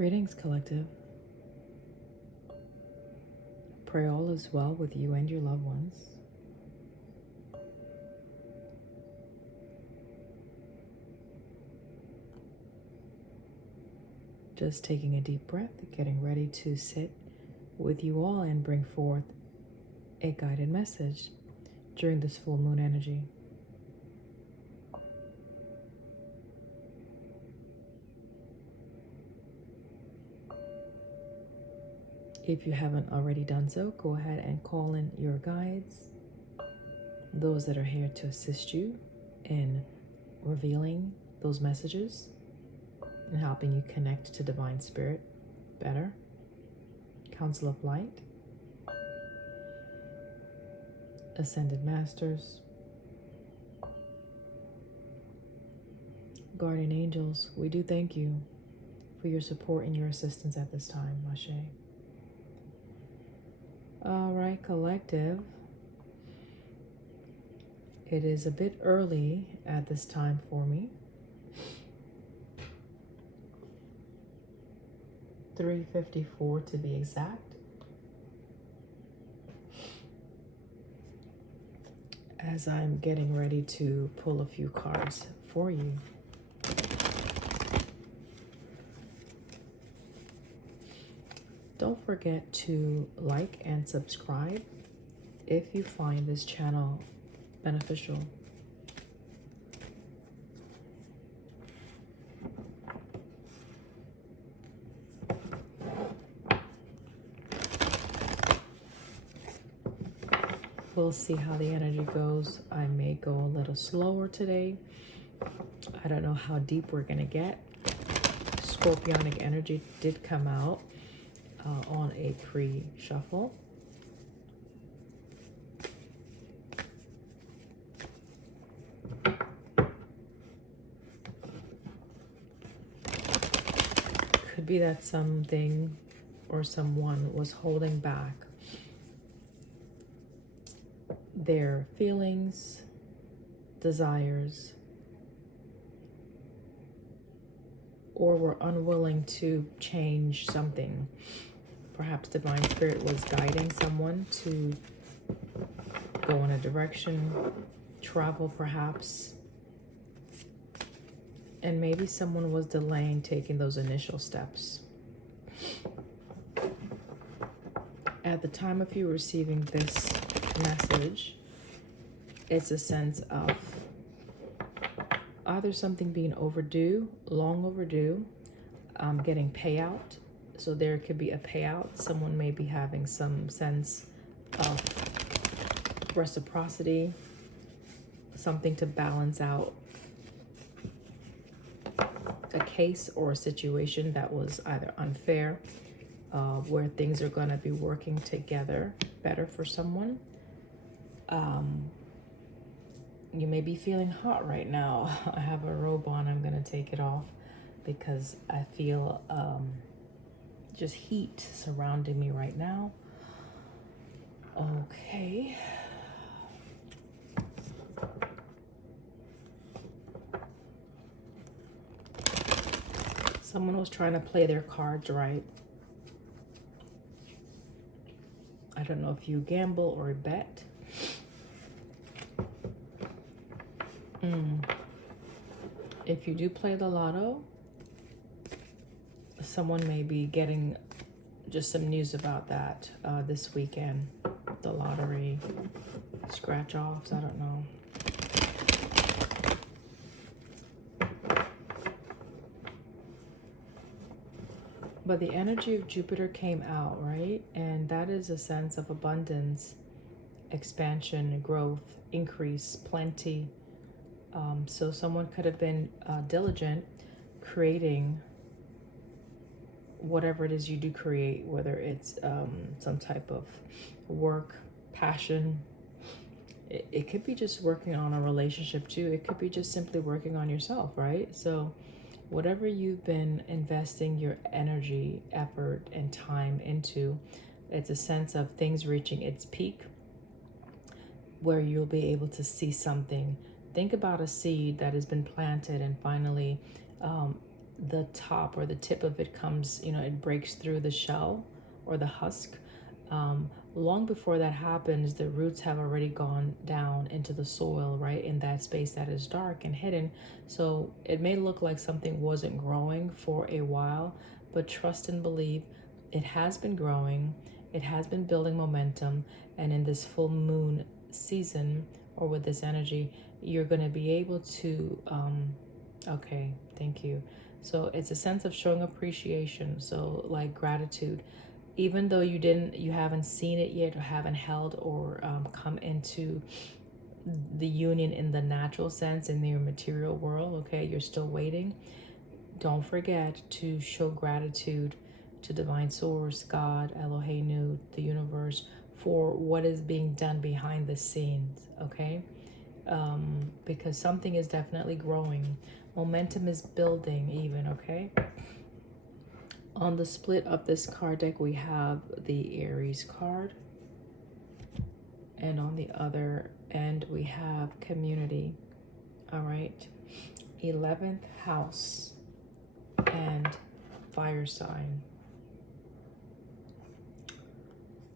Greetings, collective. Pray all is well with you and your loved ones. Just taking a deep breath, getting ready to sit with you all and bring forth a guided message during this full moon energy. If you haven't already done so, go ahead and call in your guides, those that are here to assist you in revealing those messages and helping you connect to Divine Spirit better. Council of Light, Ascended Masters, Guardian Angels, we do thank you for your support and your assistance at this time, Ashe. All right, collective. It is a bit early at this time for me. 3:54 to be exact. As I'm getting ready to pull a few cards for you. Don't forget to like and subscribe if you find this channel beneficial. We'll see how the energy goes. I may go a little slower today. I don't know how deep we're going to get. Scorpionic energy did come out on a pre-shuffle. Could be that something or someone was holding back their feelings, desires, or were unwilling to change something. Perhaps Divine Spirit was guiding someone to go in a direction, travel perhaps, and maybe someone was delaying taking those initial steps. At the time of you receiving this message, it's a sense of either something being overdue, long overdue, getting payout. So there could be a payout. Someone may be having some sense of reciprocity, something to balance out a case or a situation that was either unfair, where things are going to be working together better for someone. You may be feeling hot right now. I have a robe on. I'm going to take it off because I feel just heat surrounding me right now. Okay. Someone was trying to play their cards right. I don't know if you gamble or bet. If you do play the lotto, someone may be getting just some news about that this weekend. The lottery, scratch-offs, I don't know. But the energy of Jupiter came out, right? And that is a sense of abundance, expansion, growth, increase, plenty. So someone could have been diligent creating whatever it is you do create, whether it's some type of work, passion. It could be just working on a relationship too. It could be just simply working on yourself, right? So whatever you've been investing your energy, effort, and time into, it's a sense of things reaching its peak where you'll be able to see something. Think about a seed that has been planted and finally the top or the tip of it comes, it breaks through the shell or the husk. Long before that happens, the roots have already gone down into the soil, right, in that space that is dark and hidden. So it may look like something wasn't growing for a while, but trust and believe it has been growing, it has been building momentum, and in this full moon season or with this energy, you're going to be able to, okay, thank you. So it's a sense of showing appreciation. So like gratitude, even though you haven't seen it yet or haven't held or come into the union in the natural sense in your material world, okay, you're still waiting. Don't forget to show gratitude to divine source, God, Eloheinu, the universe, for what is being done behind the scenes, okay? Because something is definitely growing. Momentum is building even, okay? On the split of this card deck, we have the Aries card. And on the other end, we have community. All right. 11th house and fire sign.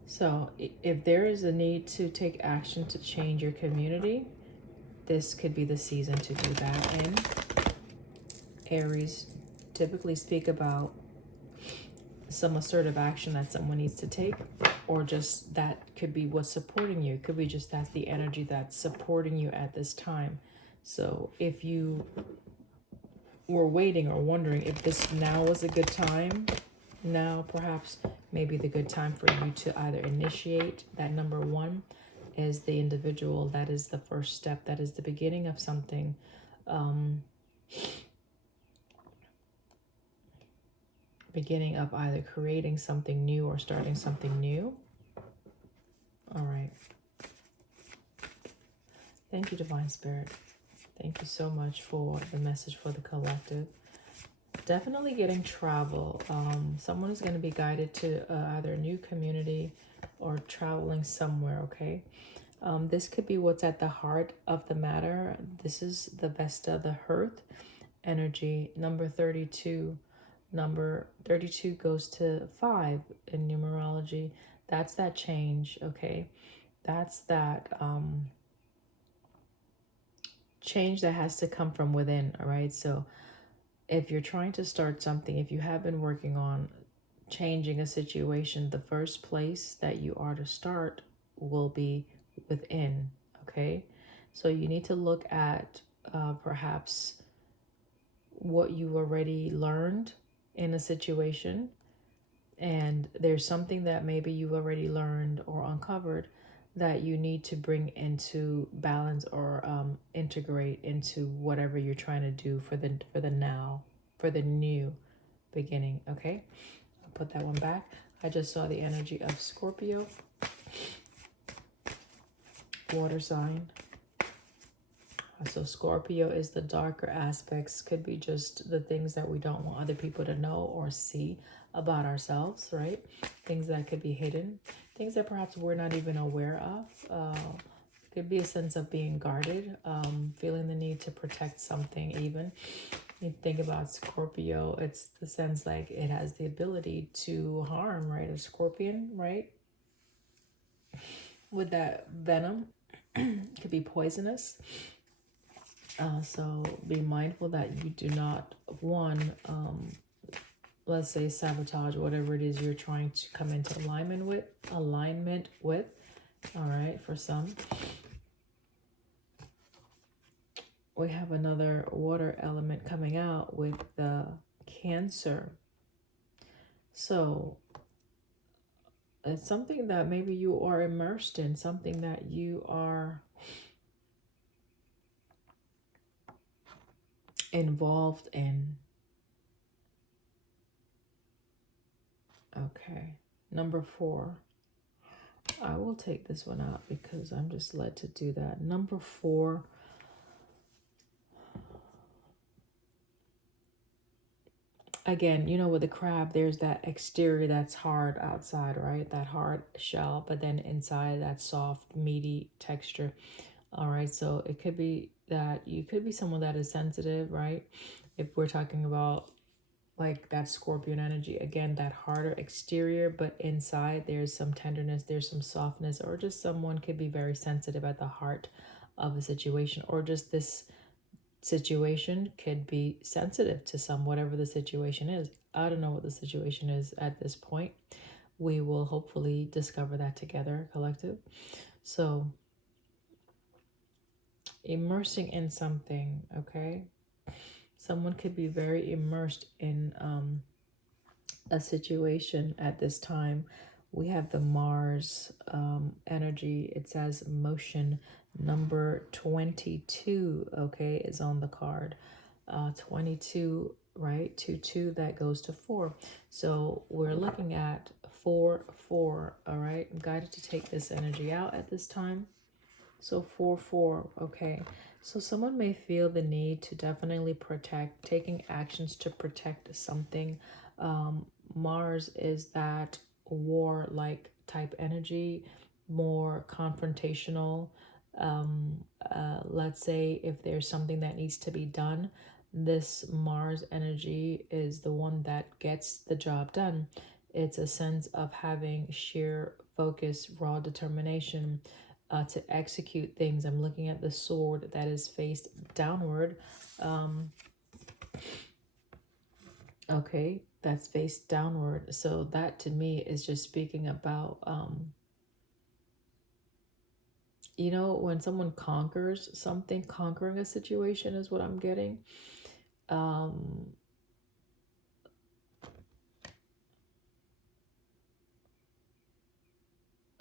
So if there is a need to take action to change your community, this could be the season to do that. And Aries typically speak about some assertive action that someone needs to take, or just that could be what's supporting you. It could be just that's the energy that's supporting you at this time. So if you were waiting or wondering if this now was a good time, now perhaps maybe the good time for you to either initiate that. Number one is the individual. That is the first step. That is the beginning of something. Beginning of either creating something new or starting something new. All right. Thank you, Divine Spirit. Thank you so much for the message for the collective. Definitely getting travel. Someone is going to be guided to either a new community or traveling somewhere, okay? This could be what's at the heart of the matter. This is the Vesta, the Hearth energy, number 32. Number 32 goes to 5 in numerology. That's that change, okay? That's that change that has to come from within, all right? So if you're trying to start something, if you have been working on changing a situation, the first place that you are to start will be within, okay? So you need to look at perhaps what you already learned in a situation, and there's something that maybe you've already learned or uncovered that you need to bring into balance or integrate into whatever you're trying to do for the now, for the new beginning. Okay, I'll put that one back. I just saw the energy of Scorpio, water sign. So Scorpio is the darker aspects, could be just the things that we don't want other people to know or see about ourselves, right? Things that could be hidden, things that perhaps we're not even aware of. Could be a sense of being guarded, feeling the need to protect something even. You think about Scorpio, it's the sense like it has the ability to harm, right? A scorpion, right? With that venom, could be poisonous. So be mindful that you do not, one, let's say sabotage whatever it is you're trying to come into alignment with. All right, for some. We have another water element coming out with the Cancer. So it's something that maybe you are immersed in, something that you are involved in. Okay, number 4. I will take this one out because I'm just led to do that. Number 4. Again, with the crab, there's that exterior that's hard outside, right? That hard shell, but then inside that soft, meaty texture. All right, so it could be that you could be someone that is sensitive, right? If we're talking about like that Scorpion energy. Again, that harder exterior, but inside there's some tenderness, there's some softness, or just someone could be very sensitive at the heart of a situation, or just this situation could be sensitive to some, whatever the situation is. I don't know what the situation is at this point. We will hopefully discover that together, collective. So, immersing in something, okay? Someone could be very immersed in a situation at this time. We have the Mars energy. It says motion number 22, okay, is on the card. 22, right? 2, 2, that goes to 4. So we're looking at 4, 4, all right? I'm guided to take this energy out at this time. So 4, 4, okay. So someone may feel the need to definitely protect, taking actions to protect something. Mars is that war-like type energy, more confrontational. Let's say if there's something that needs to be done, this Mars energy is the one that gets the job done. It's a sense of having sheer focus, raw determination, to execute things. I'm looking at the sword that is faced downward. Okay, that's faced downward. So that to me is just speaking about, you know, when someone conquers something, conquering a situation is what I'm getting. Um,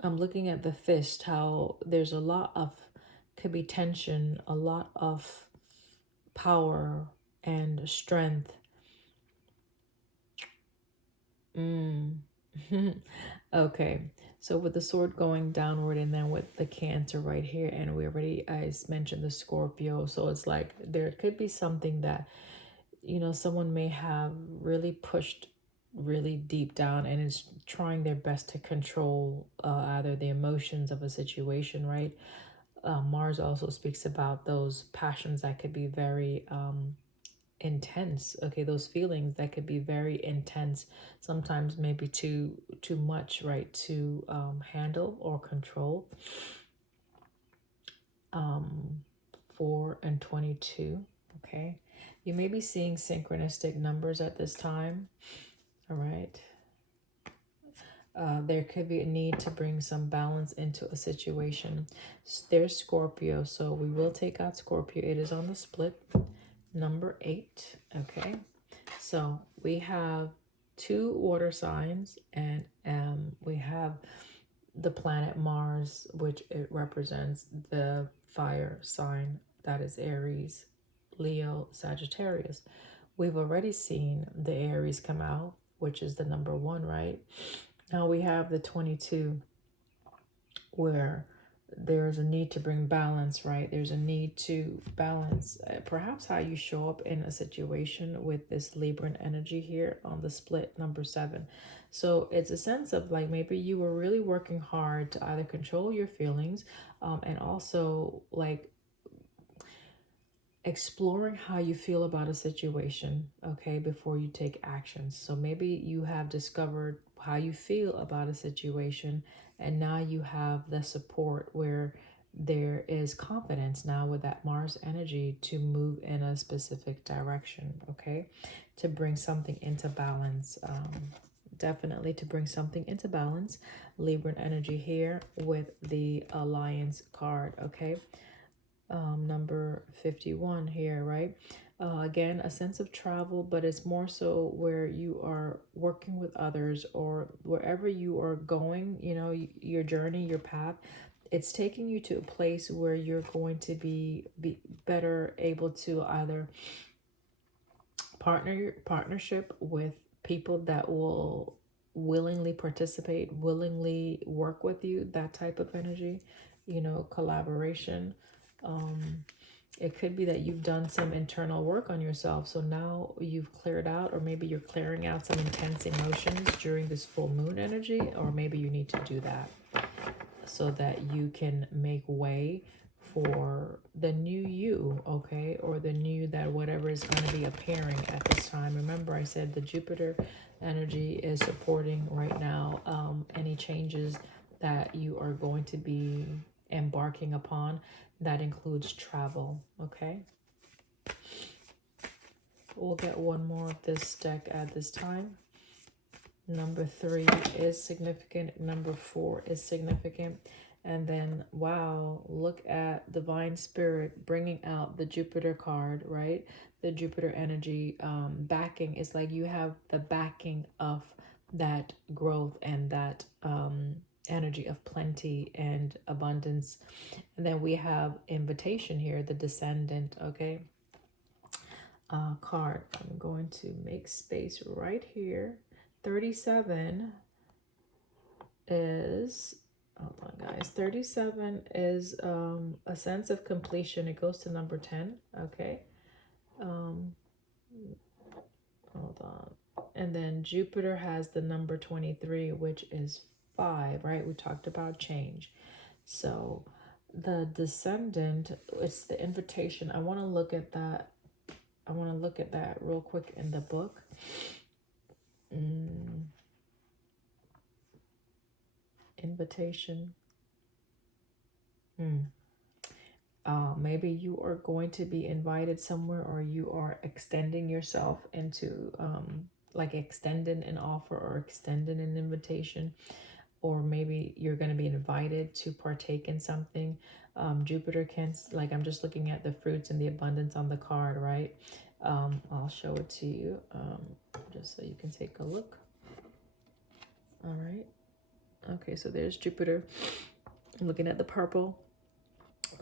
I'm looking at the fist, how there's a lot of, could be tension, a lot of power and strength. Mm. Okay, so with the sword going downward and then with the Cancer right here, and we already, I mentioned the Scorpio, so it's like there could be something that, you know, someone may have really pushed really deep down and is trying their best to control either the emotions of a situation, right? Mars also speaks about those passions that could be very intense. Okay, those feelings that could be very intense, sometimes maybe too much, right, to handle or control. 4 and 22. Okay, you may be seeing synchronistic numbers at this time. All right. There could be a need to bring some balance into a situation. There's Scorpio, so we will take out Scorpio. It is on the split. Number 8. Okay. So we have 2 water signs, and we have the planet Mars, which it represents the fire sign, that is Aries, Leo, Sagittarius. We've already seen the Aries come out, which is the number 1, right? Now we have the 22, where there's a need to bring balance, right? There's a need to balance perhaps how you show up in a situation with this Libran energy here on the split, number 7. So it's a sense of like maybe you were really working hard to either control your feelings, and also like exploring how you feel about a situation, okay, before you take actions. So maybe you have discovered how you feel about a situation, and now you have the support where there is confidence now with that Mars energy to move in a specific direction, okay, to bring something into balance. Definitely to bring something into balance. Libran energy here with the Alliance card, okay. Number 51 here, right? Again, a sense of travel, but it's more so where you are working with others, or wherever you are going, you know, your journey, your path, it's taking you to a place where you're going to be better able to either partnership with people that will willingly participate, willingly work with you, that type of energy, you know, collaboration. It could be that you've done some internal work on yourself. So now you've cleared out, or maybe you're clearing out some intense emotions during this full moon energy, or maybe you need to do that so that you can make way for the new you, okay, or the new that whatever is going to be appearing at this time. Remember, I said the Jupiter energy is supporting right now any changes that you are going to be embarking upon. That includes travel, okay? We'll get one more of this deck at this time. Number 3 is significant. Number 4 is significant. And then, wow, look at Divine Spirit bringing out the Jupiter card, right? The Jupiter energy backing. It's like you have the backing of that growth and that energy of plenty and abundance. And then we have invitation here, the Descendant, okay? Card. I'm going to make space right here. 37 is, hold on guys, 37 is a sense of completion. It goes to number 10, okay? Hold on. And then Jupiter has the number 23, which is 5, right? We talked about change. So the Descendant, it's the invitation. I want to look at that. I want to look at that real quick in the book. Invitation. Maybe you are going to be invited somewhere, or you are extending yourself into like extending an offer or extending an invitation, or maybe you're going to be invited to partake in something. Jupiter can, like, I'm just looking at the fruits and the abundance on the card, right? I'll show it to you just so you can take a look. All right. Okay, so there's Jupiter. Looking at the purple,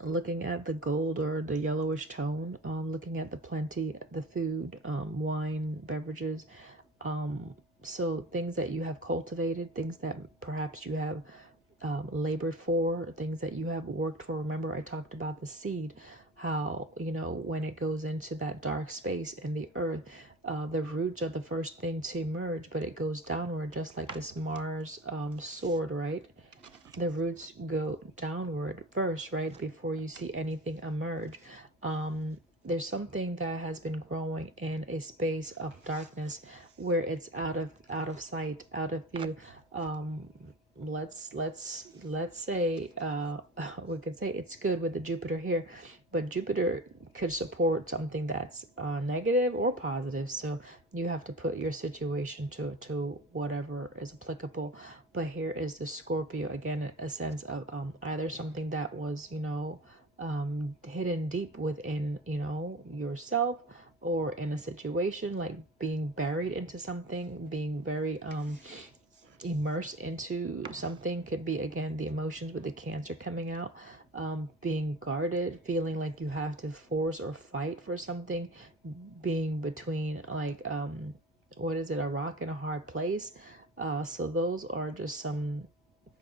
looking at the gold or the yellowish tone, looking at the plenty, the food, wine, beverages. So things that you have cultivated, things that perhaps you have labored for, things that you have worked for. Remember, I talked about the seed, how, you know, when it goes into that dark space in the earth, the roots are the first thing to emerge, but it goes downward, just like this Mars sword, right? The roots go downward first, right, before you see anything emerge. There's something that has been growing in a space of darkness where it's out of sight, out of view. Let's say we could say it's good with the Jupiter here, but Jupiter could support something that's negative or positive. So you have to put your situation to whatever is applicable. But here is the Scorpio, again, a sense of either something that was, you know, hidden deep within, you know, yourself, or in a situation like being buried into something, being very immersed into something. Could be, again, the emotions with the Cancer coming out, being guarded, feeling like you have to force or fight for something, being between like what is it, a rock and a hard place. So those are just some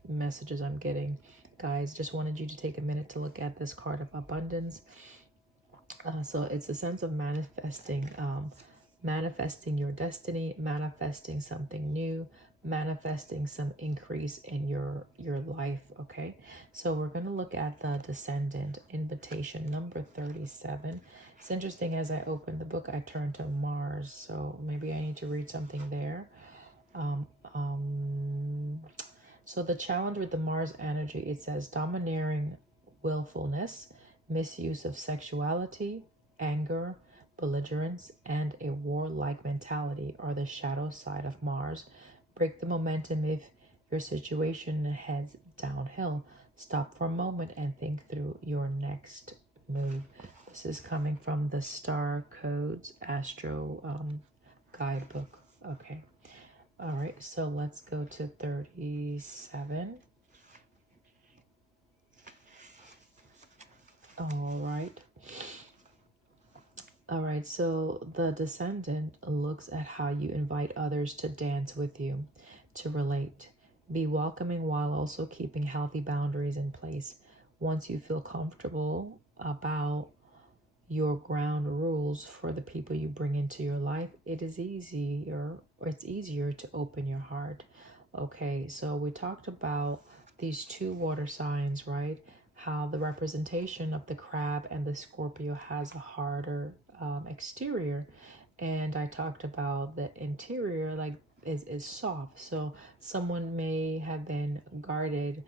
messages I'm getting, guys. Just wanted you to take a minute to look at this card of abundance. So it's a sense of manifesting, manifesting your destiny, manifesting something new, manifesting some increase in your life. Okay, so we're going to look at the Descendant, invitation number 37. It's interesting, as I opened the book, I turned to Mars, so maybe I need to read something there. So the challenge with the Mars energy, it says domineering willfulness, misuse of sexuality, anger, belligerence, and a warlike mentality are the shadow side of Mars. Break the momentum if your situation heads downhill. Stop for a moment and think through your next move. This is coming from the Star Codes Astro guidebook. Okay. All right, so let's go to 37. All right. All right, so the Descendant looks at how you invite others to dance with you, to relate. Be welcoming while also keeping healthy boundaries in place. Once you feel comfortable about your ground rules for the people you bring into your life, it's easier to open your heart. Okay, so we talked about these two water signs, right? how the representation of the crab and the Scorpio has a harder exterior. And I talked about the interior, like is soft. So someone may have been guarded,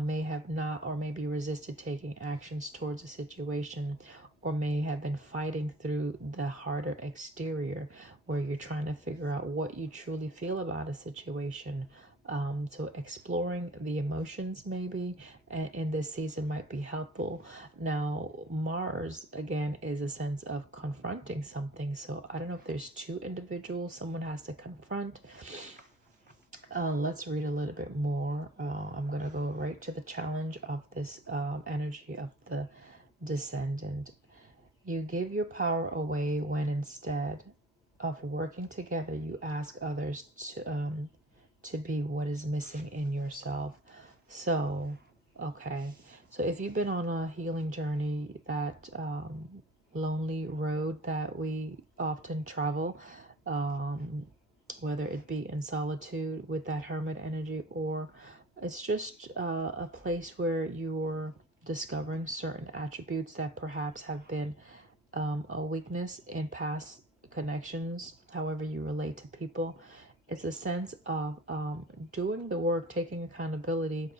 may have not, or maybe resisted taking actions towards a situation, or may have been fighting through the harder exterior where you're trying to figure out what you truly feel about a situation. So exploring the emotions maybe in this season might be helpful. Now, Mars again is a sense of confronting something. So I don't know if there's two individuals someone has to confront. Let's read a little bit more. I'm going to go right to the challenge of this energy of the descendant. You give your power away when instead of working together, you ask others to be what is missing in yourself. So, okay. So if you've been on a healing journey, that lonely road that we often travel, um, whether it be in solitude with that hermit energy, or it's just a place where you're discovering certain attributes that perhaps have been a weakness in past connections, however you relate to people. It's a sense of doing the work, taking accountability,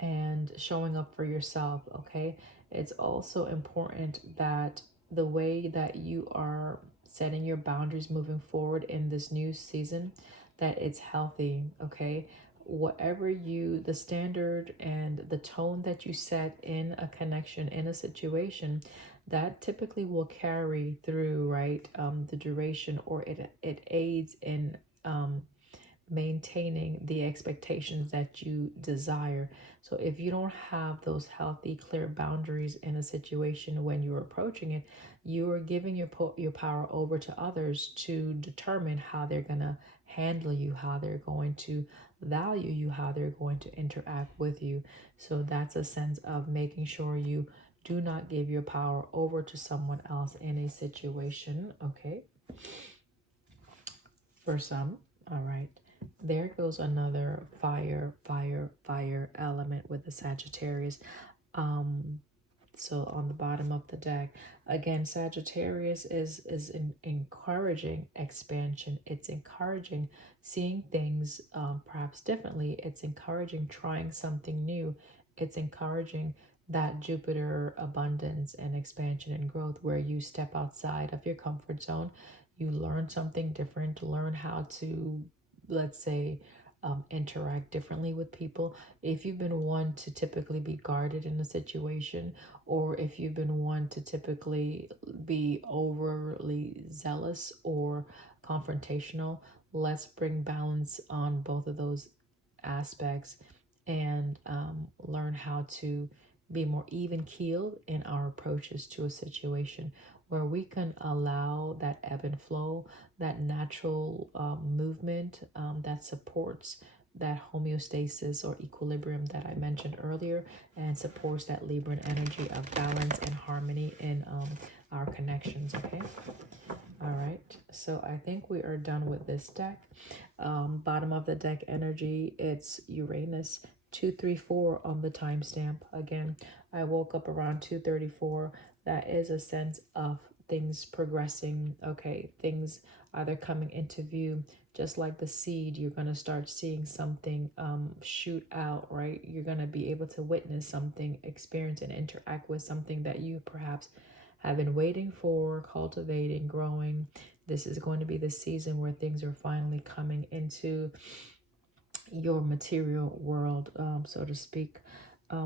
and showing up for yourself, okay? It's also important that the way that you are setting your boundaries moving forward in this new season, that it's healthy, okay? Whatever the standard and the tone that you set in a connection, in a situation, that typically will carry through, right? The duration, or it aids in maintaining the expectations that you desire. So if you don't have those healthy, clear boundaries in a situation when you're approaching it, you are giving your power over to others to determine how they're gonna handle you, how they're going to value you, how they're going to interact with you. So that's a sense of making sure you do not give your power over to someone else in a situation, okay? For some, all right. There goes another fire element with the Sagittarius. Um, so on the bottom of the deck, again, Sagittarius is encouraging expansion. It's encouraging seeing things perhaps differently. It's encouraging trying something new. It's encouraging that Jupiter abundance and expansion and growth, where you step outside of your comfort zone, you learn something different, learn how to, let's say, interact differently with people. If you've been one to typically be guarded in a situation, or if you've been one to typically be overly zealous or confrontational, let's bring balance on both of those aspects and learn how to be more even keeled in our approaches to a situation, where we can allow that ebb and flow, that natural movement that supports that homeostasis or equilibrium that I mentioned earlier, and supports that Libran energy of balance and harmony in our connections, okay? All right, so I think we are done with this deck. Bottom of the deck energy, it's Uranus 234 on the timestamp. Again, I woke up around 2:34. That is a sense of things progressing, okay? Things either coming into view, just like the seed, you're going to start seeing something shoot out, right? You're going to be able to witness something, experience and interact with something that you perhaps have been waiting for, cultivating, growing. This is going to be the season where things are finally coming into your material world, so to speak,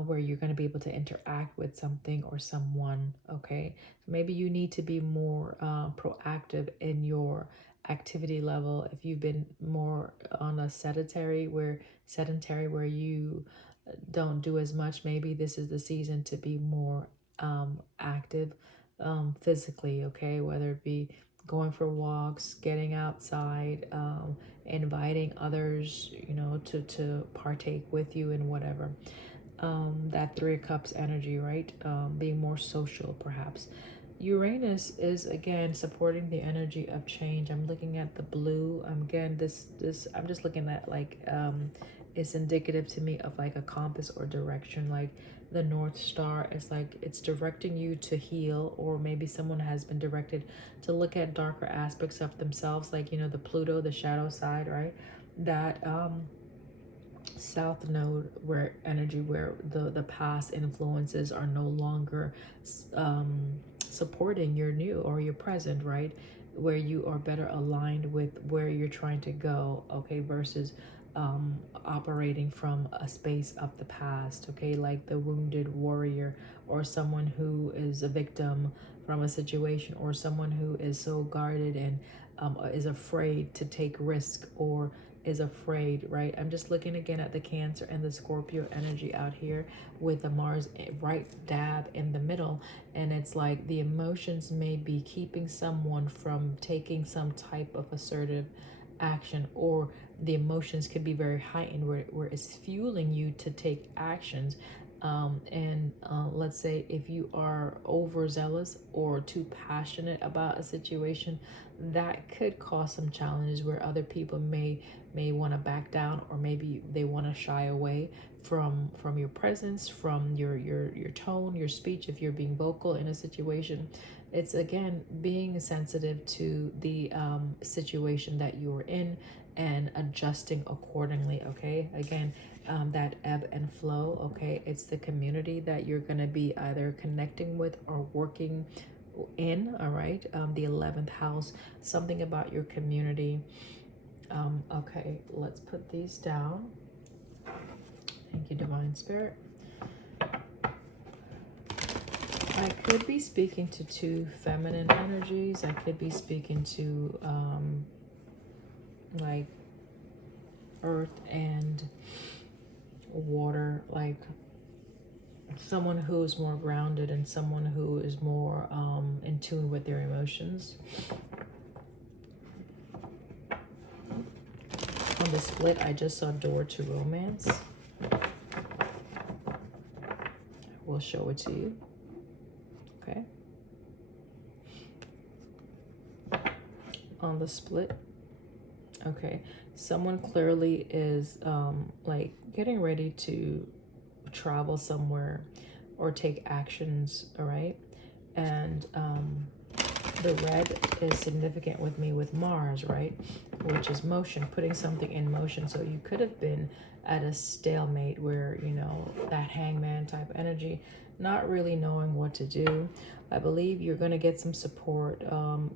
where you're going to be able to interact with something or someone, okay? So maybe you need to be more proactive in your activity level. If you've been more on a sedentary where you don't do as much, maybe this is the season to be more active physically, okay? Whether it be going for walks, getting outside, inviting others, you know, to partake with you in whatever. That Three of Cups energy, right? Being more social, perhaps. Uranus is again supporting the energy of change. I'm looking at the blue. Again, this I'm just looking at like it's indicative to me of like a compass or direction. Like the North Star. It's like it's directing you to heal, or maybe someone has been directed to look at darker aspects of themselves, like, you know, the Pluto, the shadow side, right? That south node where energy, where the past influences are no longer supporting your new or your present, right? Where you are better aligned with where you're trying to go, okay, versus operating from a space of the past, okay, like the wounded warrior, or someone who is a victim from a situation, or someone who is so guarded and is afraid to take risk, or is afraid, right? I'm just looking again at the Cancer and the Scorpio energy out here with the Mars right dab in the middle. And it's like the emotions may be keeping someone from taking some type of assertive action, or the emotions could be very heightened where it's fueling you to take actions. Let's say if you are overzealous or too passionate about a situation, that could cause some challenges where other people may want to back down, or maybe they want to shy away from your presence, from your tone, your speech, if you're being vocal in a situation. It's again being sensitive to the situation that you're in and adjusting accordingly, okay? Again, that ebb and flow, okay? It's the community that you're going to be either connecting with or working in, all right? The 11th house, something about your community. Okay, let's put these down. Thank you, Divine Spirit. I could be speaking to two feminine energies. I could be speaking to like earth and water, like someone who is more grounded and someone who is more in tune with their emotions. On the split, I just saw door to romance. We'll show it to you. Okay. On the split, okay, someone clearly is like getting ready to travel somewhere or take actions, all right? And the red is significant with me with Mars, right? Which is motion, putting something in motion. So you could have been at a stalemate where, you know, that hangman type energy, not really knowing what to do. I believe you're going to get some support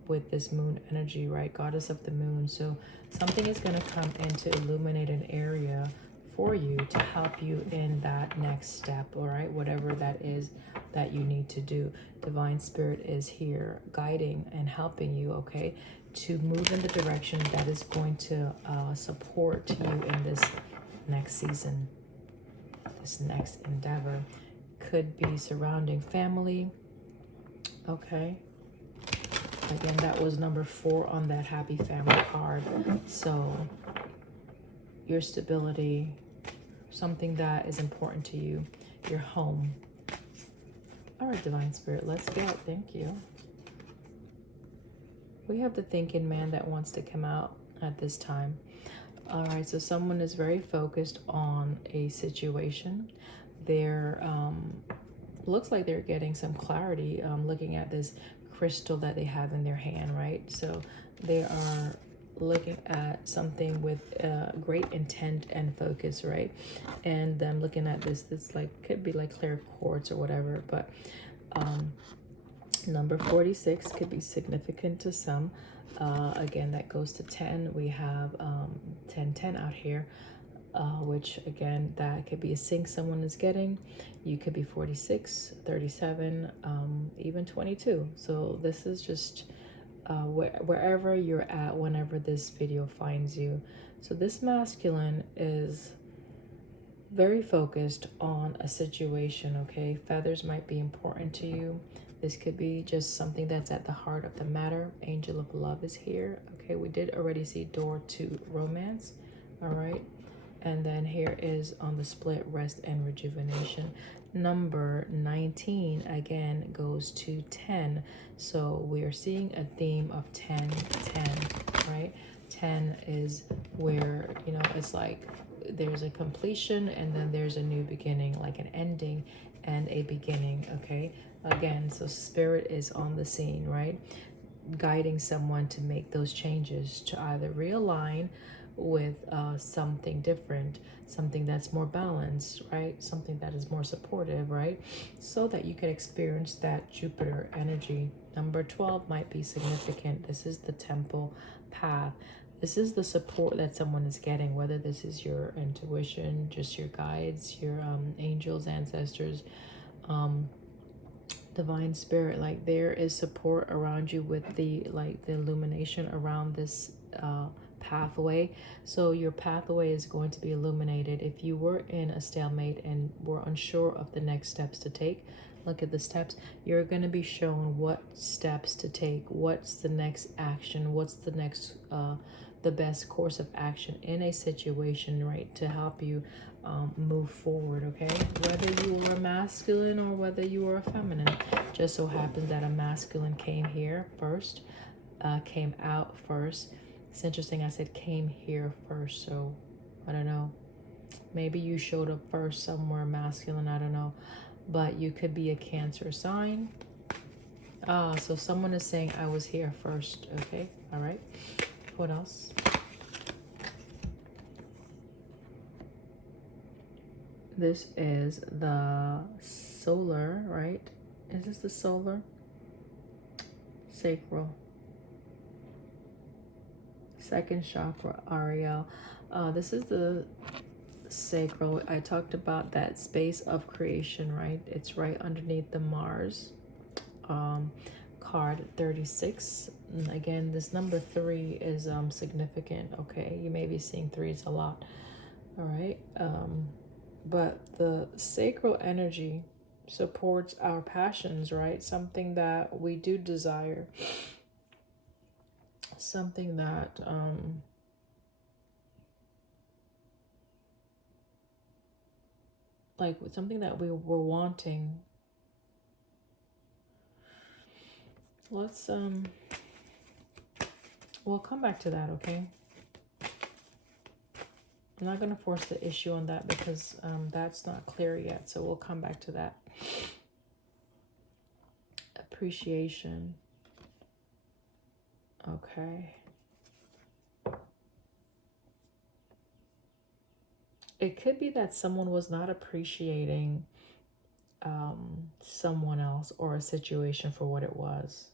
with this moon energy, right? Goddess of the moon. So something is going to come in to illuminate an area for you to help you in that next step, all right? Whatever that is that you need to do. Divine Spirit is here guiding and helping you, okay, to move in the direction that is going to support you in this next season, this next endeavor. Could be surrounding family, okay? Again, that was number 4 on that happy family card. So your stability, something that is important to you, your home. All right, Divine Spirit, let's go. Thank you. We have the thinking man that wants to come out at this time. All right, so someone is very focused on a situation. They're looks like they're getting some clarity looking at this crystal that they have in their hand, right? So they are looking at something with great intent and focus, right? And them looking at this like could be like clear quartz or whatever, but number 46 could be significant to some. Again, that goes to 10. We have 10 out here, which again, that could be a sync someone is getting. You could be 46, 37, even 22. So this is just wherever you're at whenever this video finds you. So this masculine is very focused on a situation, okay? Feathers might be important to you. This could be just something that's at the heart of the matter. Angel of Love is here. Okay, we did already see door to romance. All right. And then here is on the split, rest and rejuvenation. Number 19, again, goes to 10. So we are seeing a theme of 10, 10, right? 10 is where, you know, it's like there's a completion and then there's a new beginning, like an ending. and a beginning, okay? Again, so spirit is on the scene, right? Guiding someone to make those changes, to either realign with something different, something that's more balanced, right? Something that is more supportive, right? So that you can experience that Jupiter energy. Number 12 might be significant. This is the temple path. This is the support that someone is getting, whether this is your intuition, just your guides, your angels, ancestors, divine spirit. Like, there is support around you with the illumination around this pathway. So your pathway is going to be illuminated. If you were in a stalemate and were unsure of the next steps to take, look at the steps. You're going to be shown what steps to take, what's the next action, what's the next the best course of action in a situation, right, to help you move forward, okay? Whether you are a masculine or whether you are a feminine. Just so happens that a masculine came here first, came out first. It's interesting, I said came here first, so I don't know. Maybe you showed up first somewhere masculine, I don't know. But you could be a Cancer sign. So someone is saying I was here first, okay? All right. What else? This is the solar, right? Is this the solar? Sacral. Second chakra, Ariel. This is the sacral. I talked about that space of creation, right? It's right underneath the Mars card 36. And again, this number 3 is significant, okay? You may be seeing threes a lot, all right? But the sacral energy supports our passions, right? Something that we do desire, something that like something that we were wanting. Let's we'll come back to that, okay? I'm not going to force the issue on that because that's not clear yet, so we'll come back to that. Appreciation. Okay. It could be that someone was not appreciating someone else or a situation for what it was.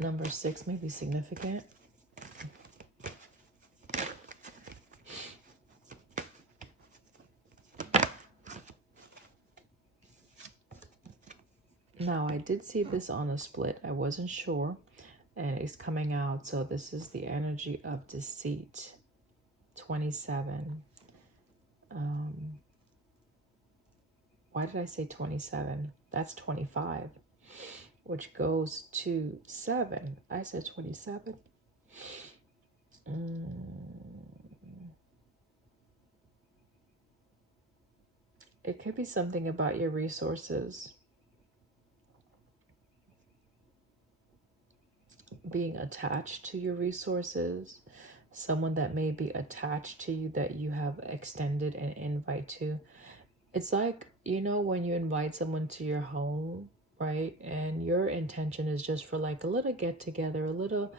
Number 6 may be significant. Now, I did see this on a split. I wasn't sure. And it's coming out. So this is the energy of deceit. 27. Why did I say 27? That's 25. Which goes to 7. I said 27. It could be something about your resources. Being attached to your resources. Someone that may be attached to you that you have extended an invite to. It's like, you know, when you invite someone to your home, right? And your intention is just for like a little get together, a little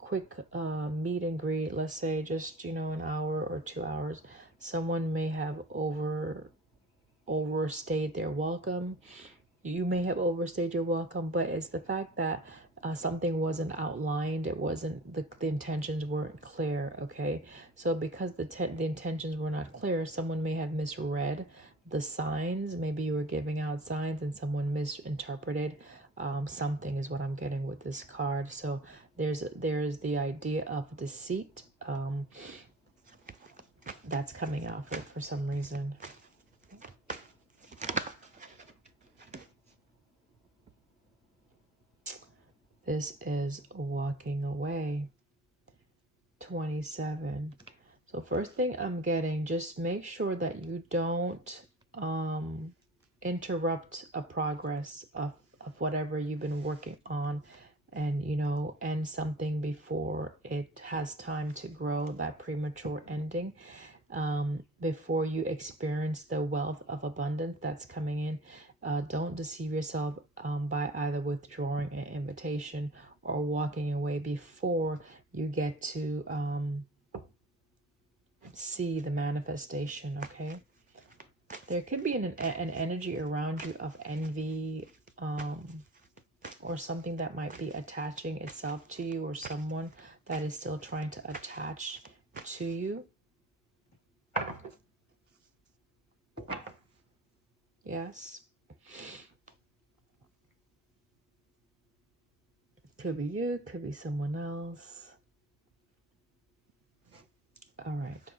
quick meet and greet, let's say just, you know, an hour or 2 hours. Someone may have overstayed their welcome. You may have overstayed your welcome, but it's the fact that something wasn't outlined. It wasn't, the intentions weren't clear, okay? So because the intentions were not clear, someone may have misread the signs. Maybe you were giving out signs and someone misinterpreted something, is what I'm getting with this card. So there's the idea of deceit that's coming out for some reason. This is walking away. 27. So first thing I'm getting, just make sure that you don't interrupt a progress of whatever you've been working on and, you know, end something before it has time to grow, that premature ending, before you experience the wealth of abundance that's coming in. Don't deceive yourself by either withdrawing an invitation or walking away before you get to see the manifestation, okay? There could be an energy around you of envy, or something that might be attaching itself to you, or someone that is still trying to attach to you. Yes. Could be you, could be someone else. All right.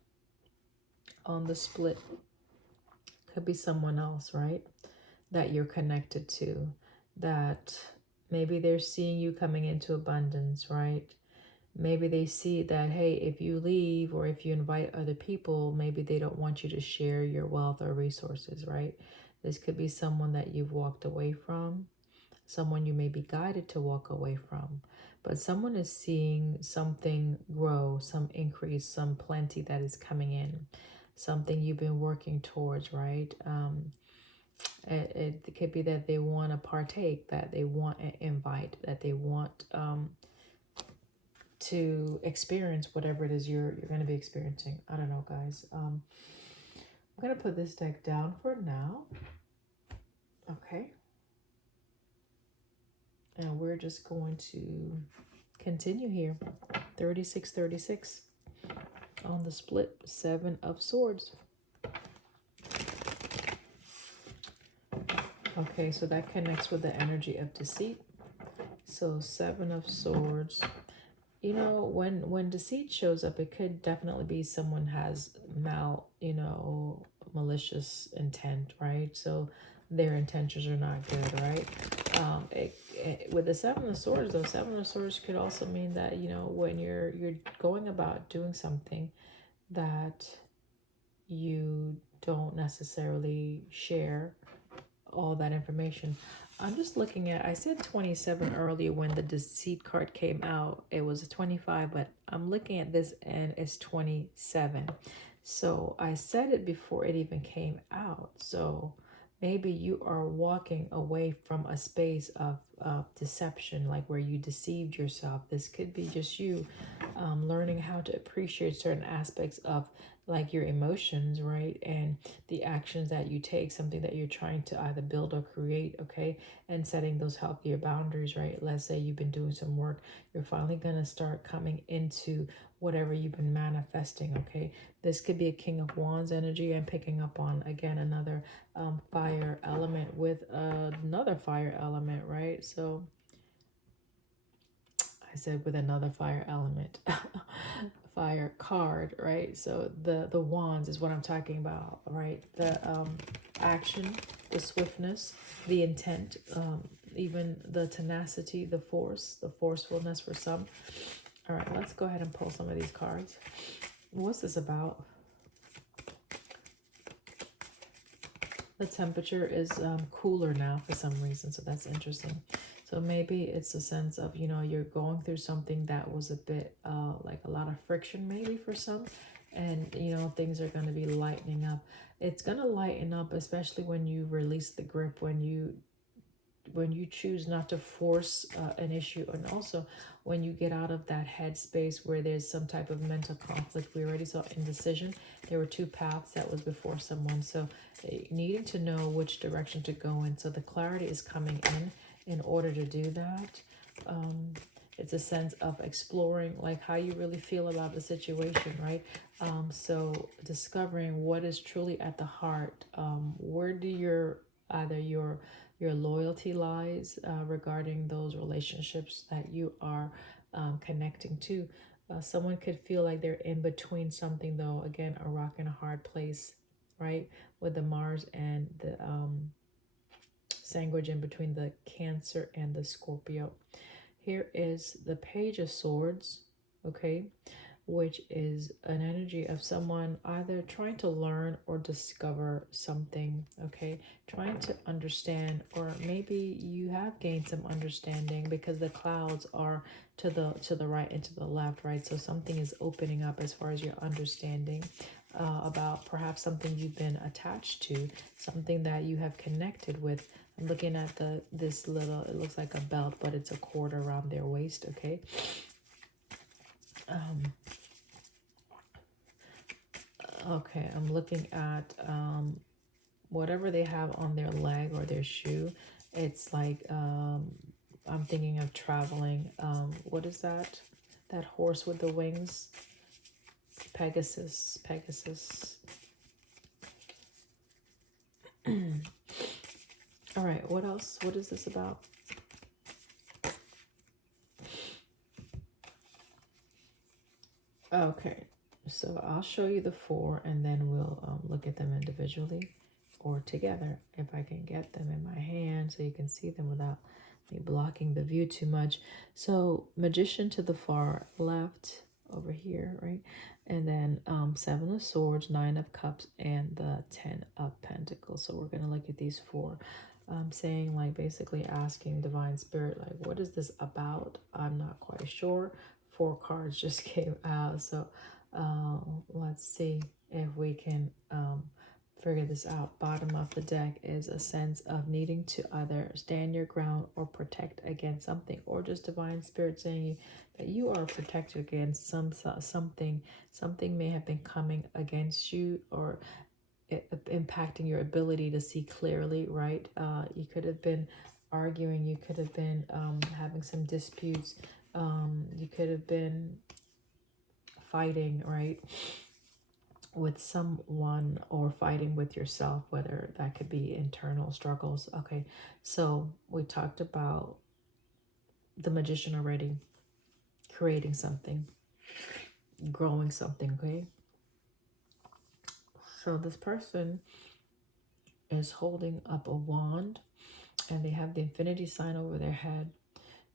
On the split, could be someone else, right? That you're connected to, that maybe they're seeing you coming into abundance, right? Maybe they see that, hey, if you leave or if you invite other people, maybe they don't want you to share your wealth or resources, right? This could be someone that you've walked away from, someone you may be guided to walk away from, but someone is seeing something grow, some increase, some plenty that is coming in, something you've been working towards, right? It could be that they want to partake, that they want an invite, that they want to experience whatever it is you're going to be experiencing. I don't know, guys. I'm going to put this deck down for now. Okay. And we're just going to continue here. 3636 on the split. 7 of Swords. Okay, so that connects with the energy of deceit. So 7 of Swords. You know, when deceit shows up, it could definitely be someone has malicious intent, right? So their intentions are not good, right? With the 7 of Swords, though, 7 of Swords could also mean that, you know, when you're going about doing something that you don't necessarily share all that information. I'm just looking at, I said 27 earlier when the deceit card came out. It was a 25, but I'm looking at this and it's 27. So I said it before it even came out. So maybe you are walking away from a space of deception, like where you deceived yourself. This could be just you learning how to appreciate certain aspects of like your emotions, right? And the actions that you take, something that you're trying to either build or create, okay? And setting those healthier boundaries, right? Let's say you've been doing some work, you're finally going to start coming into whatever you've been manifesting, okay? This could be a King of Wands energy. I'm picking up on, again, another fire element with another fire element, right? So I said with another fire element. Fire card, right? So the wands is what I'm talking about, right? The action, the swiftness, the intent, even the tenacity, the force, the forcefulness for some. All right, let's go ahead and pull some of these cards. What's this about? The temperature is cooler now for some reason, so that's interesting. So maybe it's a sense of, you know, you're going through something that was a bit like a lot of friction maybe for some. And, you know, things are going to be lightening up. It's going to lighten up, especially when you release the grip, when you choose not to force an issue, and also when you get out of that headspace where there's some type of mental conflict. We already saw indecision. There were 2 paths that was before someone, so needing to know which direction to go in. So the clarity is coming in order to do that. It's a sense of exploring like how you really feel about the situation, right? So discovering what is truly at the heart. Where do your loyalty lies regarding those relationships that you are connecting to. Someone could feel like they're in between something, though. Again, a rock and a hard place, right? With the Mars and the sandwich in between the Cancer and the Scorpio. Here is the Page of Swords, okay? which is an energy of someone either trying to learn or discover something, okay? Trying to understand, or maybe you have gained some understanding because the clouds are to the right and to the left, right? So something is opening up as far as your understanding about perhaps something you've been attached to, something that you have connected with. I'm looking at this little, it looks like a belt, but it's a cord around their waist, okay? Okay, I'm looking at whatever they have on their leg or their shoe. It's like, I'm thinking of traveling. What is that? That horse with the wings? Pegasus. Pegasus. All right, what else? What is this about? Okay, so I'll show you the four and then we'll look at them individually or together if I can get them in my hand so you can see them without me blocking the view too much. So Magician to the far left over here, right? And then Seven of Swords, Nine of Cups, and the Ten of Pentacles. So we're going to look at these four. Saying, like, basically asking Divine Spirit, like, what is this about? I'm not quite sure. Four cards just came out, so let's see if we can figure this out. Bottom of the deck is a sense of needing to either stand your ground or protect against something, or just Divine Spirit saying that you are protected against something. Something may have been coming against you, or impacting your ability to see clearly, right? You could have been arguing, you could have been having some disputes, you could have been fighting, right, with someone, or fighting with yourself, whether that could be internal struggles. Okay, so we talked about the Magician already, creating something, growing something, okay? So this person is holding up a wand and they have the infinity sign over their head.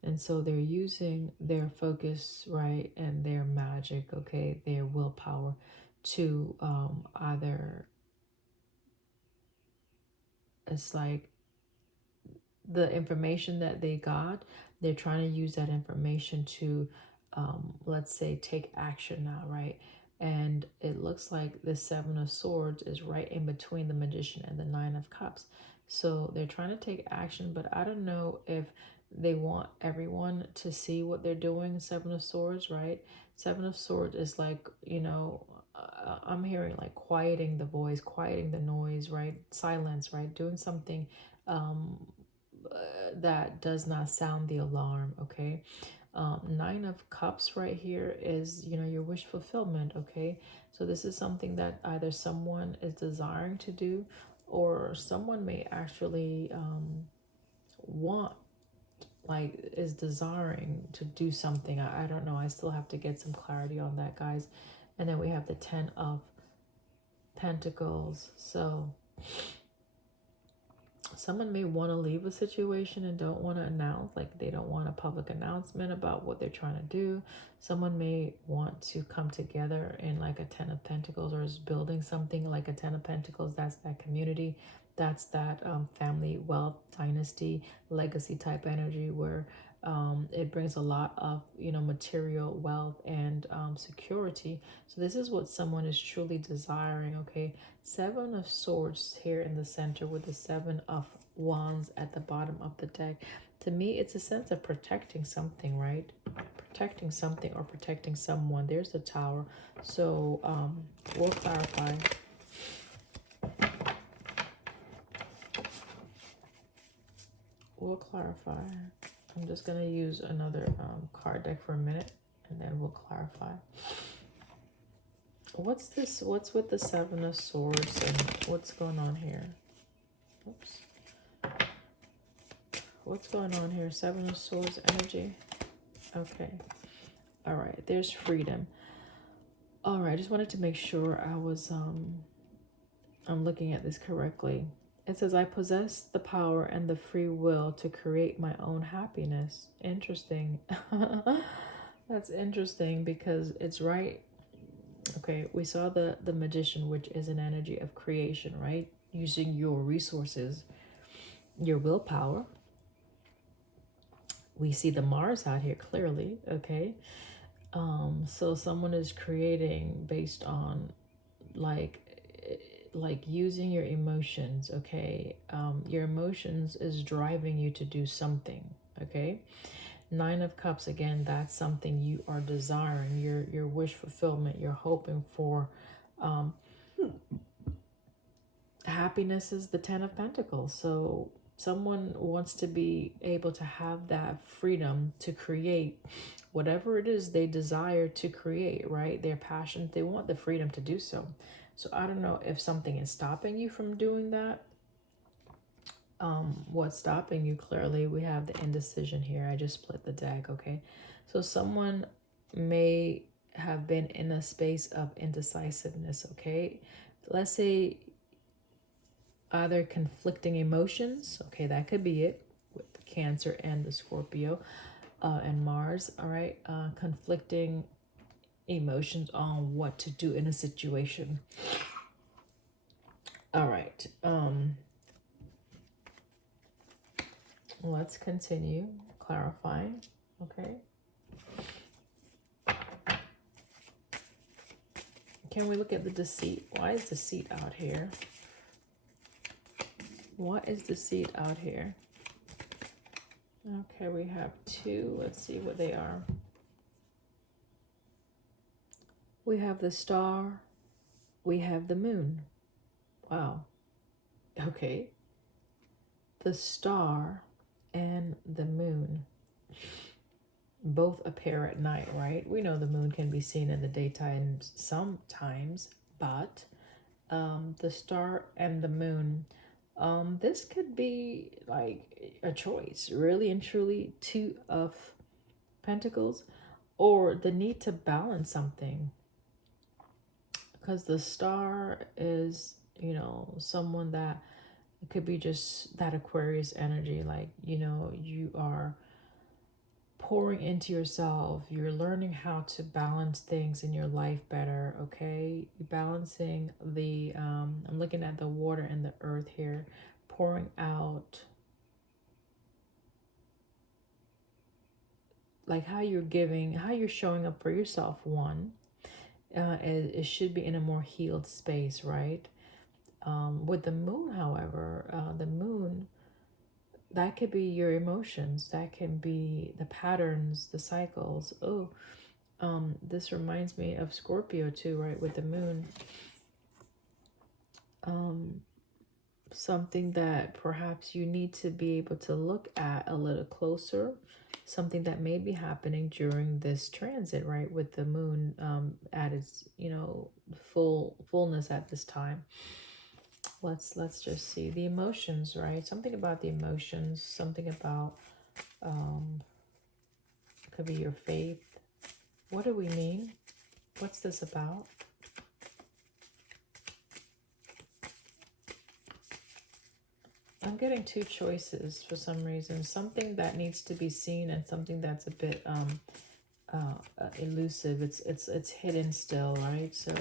And so they're using their focus, right, and their magic, okay, their willpower to either, it's like the information that they got, they're trying to use that information to, let's say, take action now, right? And it looks like the Seven of Swords is right in between the Magician and the Nine of Cups. So they're trying to take action, but I don't know if they want everyone to see what they're doing. Seven of Swords, right? Seven of Swords is like, I'm hearing like quieting the voice, quieting the noise, right? Silence, right? Doing something that does not sound the alarm, okay? Nine of Cups right here is, your wish fulfillment, okay? So this is something that either someone is desiring to do, or someone may actually want, like, is desiring to do something. I don't know. I still have to get some clarity on that, guys. And then we have the Ten of Pentacles. So someone may want to leave a situation and don't want to announce, like they don't want a public announcement about what they're trying to do. Someone may want to come together in like a Ten of Pentacles, or is building something like a Ten of Pentacles. That's that community. That's that family, wealth, dynasty, legacy type energy where it brings a lot of, material wealth and security. So this is what someone is truly desiring, okay? Seven of Swords here in the center with the Seven of Wands at the bottom of the deck. To me, it's a sense of protecting something, right? Protecting something or protecting someone. There's the Tower. So we'll clarify. We'll clarify. I'm just going to use another card deck for a minute, and then we'll clarify. What's this? What's with the Seven of Swords, and what's going on here? Oops. What's going on here? Seven of Swords energy. Okay. All right. There's freedom. All right. I just wanted to make sure I was I'm looking at this correctly. It says, I possess the power and the free will to create my own happiness. Interesting. That's interesting because it's right. Okay, we saw the magician, which is an energy of creation, right? Using your resources, your willpower. We see the Mars out here clearly, okay? So someone is creating based on like like using your emotions, okay? Your emotions is driving you to do something, okay? Nine of Cups, again, that's something you are desiring, your wish fulfillment, you're hoping for. Um, Happiness is the Ten of Pentacles. So someone wants to be able to have that freedom to create whatever it is they desire to create, right? Their passion, they want the freedom to do so. So I don't know if something is stopping you from doing that. What's stopping you? Clearly, we have the indecision here. I just split the deck, okay? So someone may have been in a space of indecisiveness, okay? Let's say other conflicting emotions. Okay, that could be it with the Cancer and the Scorpio and Mars. All right, conflicting emotions on what to do in a situation. All right, let's continue clarifying. Okay, can we look at the deceit? Why is deceit out here? What is deceit out here? Okay, we have two. Let's see what they are. We have the star. We have the moon. Wow. Okay. The star and the moon both appear at night, right? We know the moon can be seen in the daytime sometimes, but the star and the moon, this could be like a choice, really and truly. Two of Pentacles, or the need to balance something, because the star is, you know, someone that it could be just that Aquarius energy, like, you know, you are pouring into yourself, you're learning how to balance things in your life better, okay? You're balancing the I'm looking at the water and the earth here, pouring out like how you're giving, how you're showing up for yourself. One, it should be in a more healed space, right? With the moon, however, the moon, that could be your emotions, that can be the patterns, the cycles. Oh, this reminds me of Scorpio too, right? With the moon. Something that perhaps you need to be able to look at a little closer. Something that may be happening during this transit, right? With the moon at its, you know, fullness at this time. Let's just see the emotions, right? Something about the emotions, something about could be your faith. What do we mean? What's this about? I'm getting two choices for some reason. Something that needs to be seen and something that's a bit elusive. It's hidden still, right? So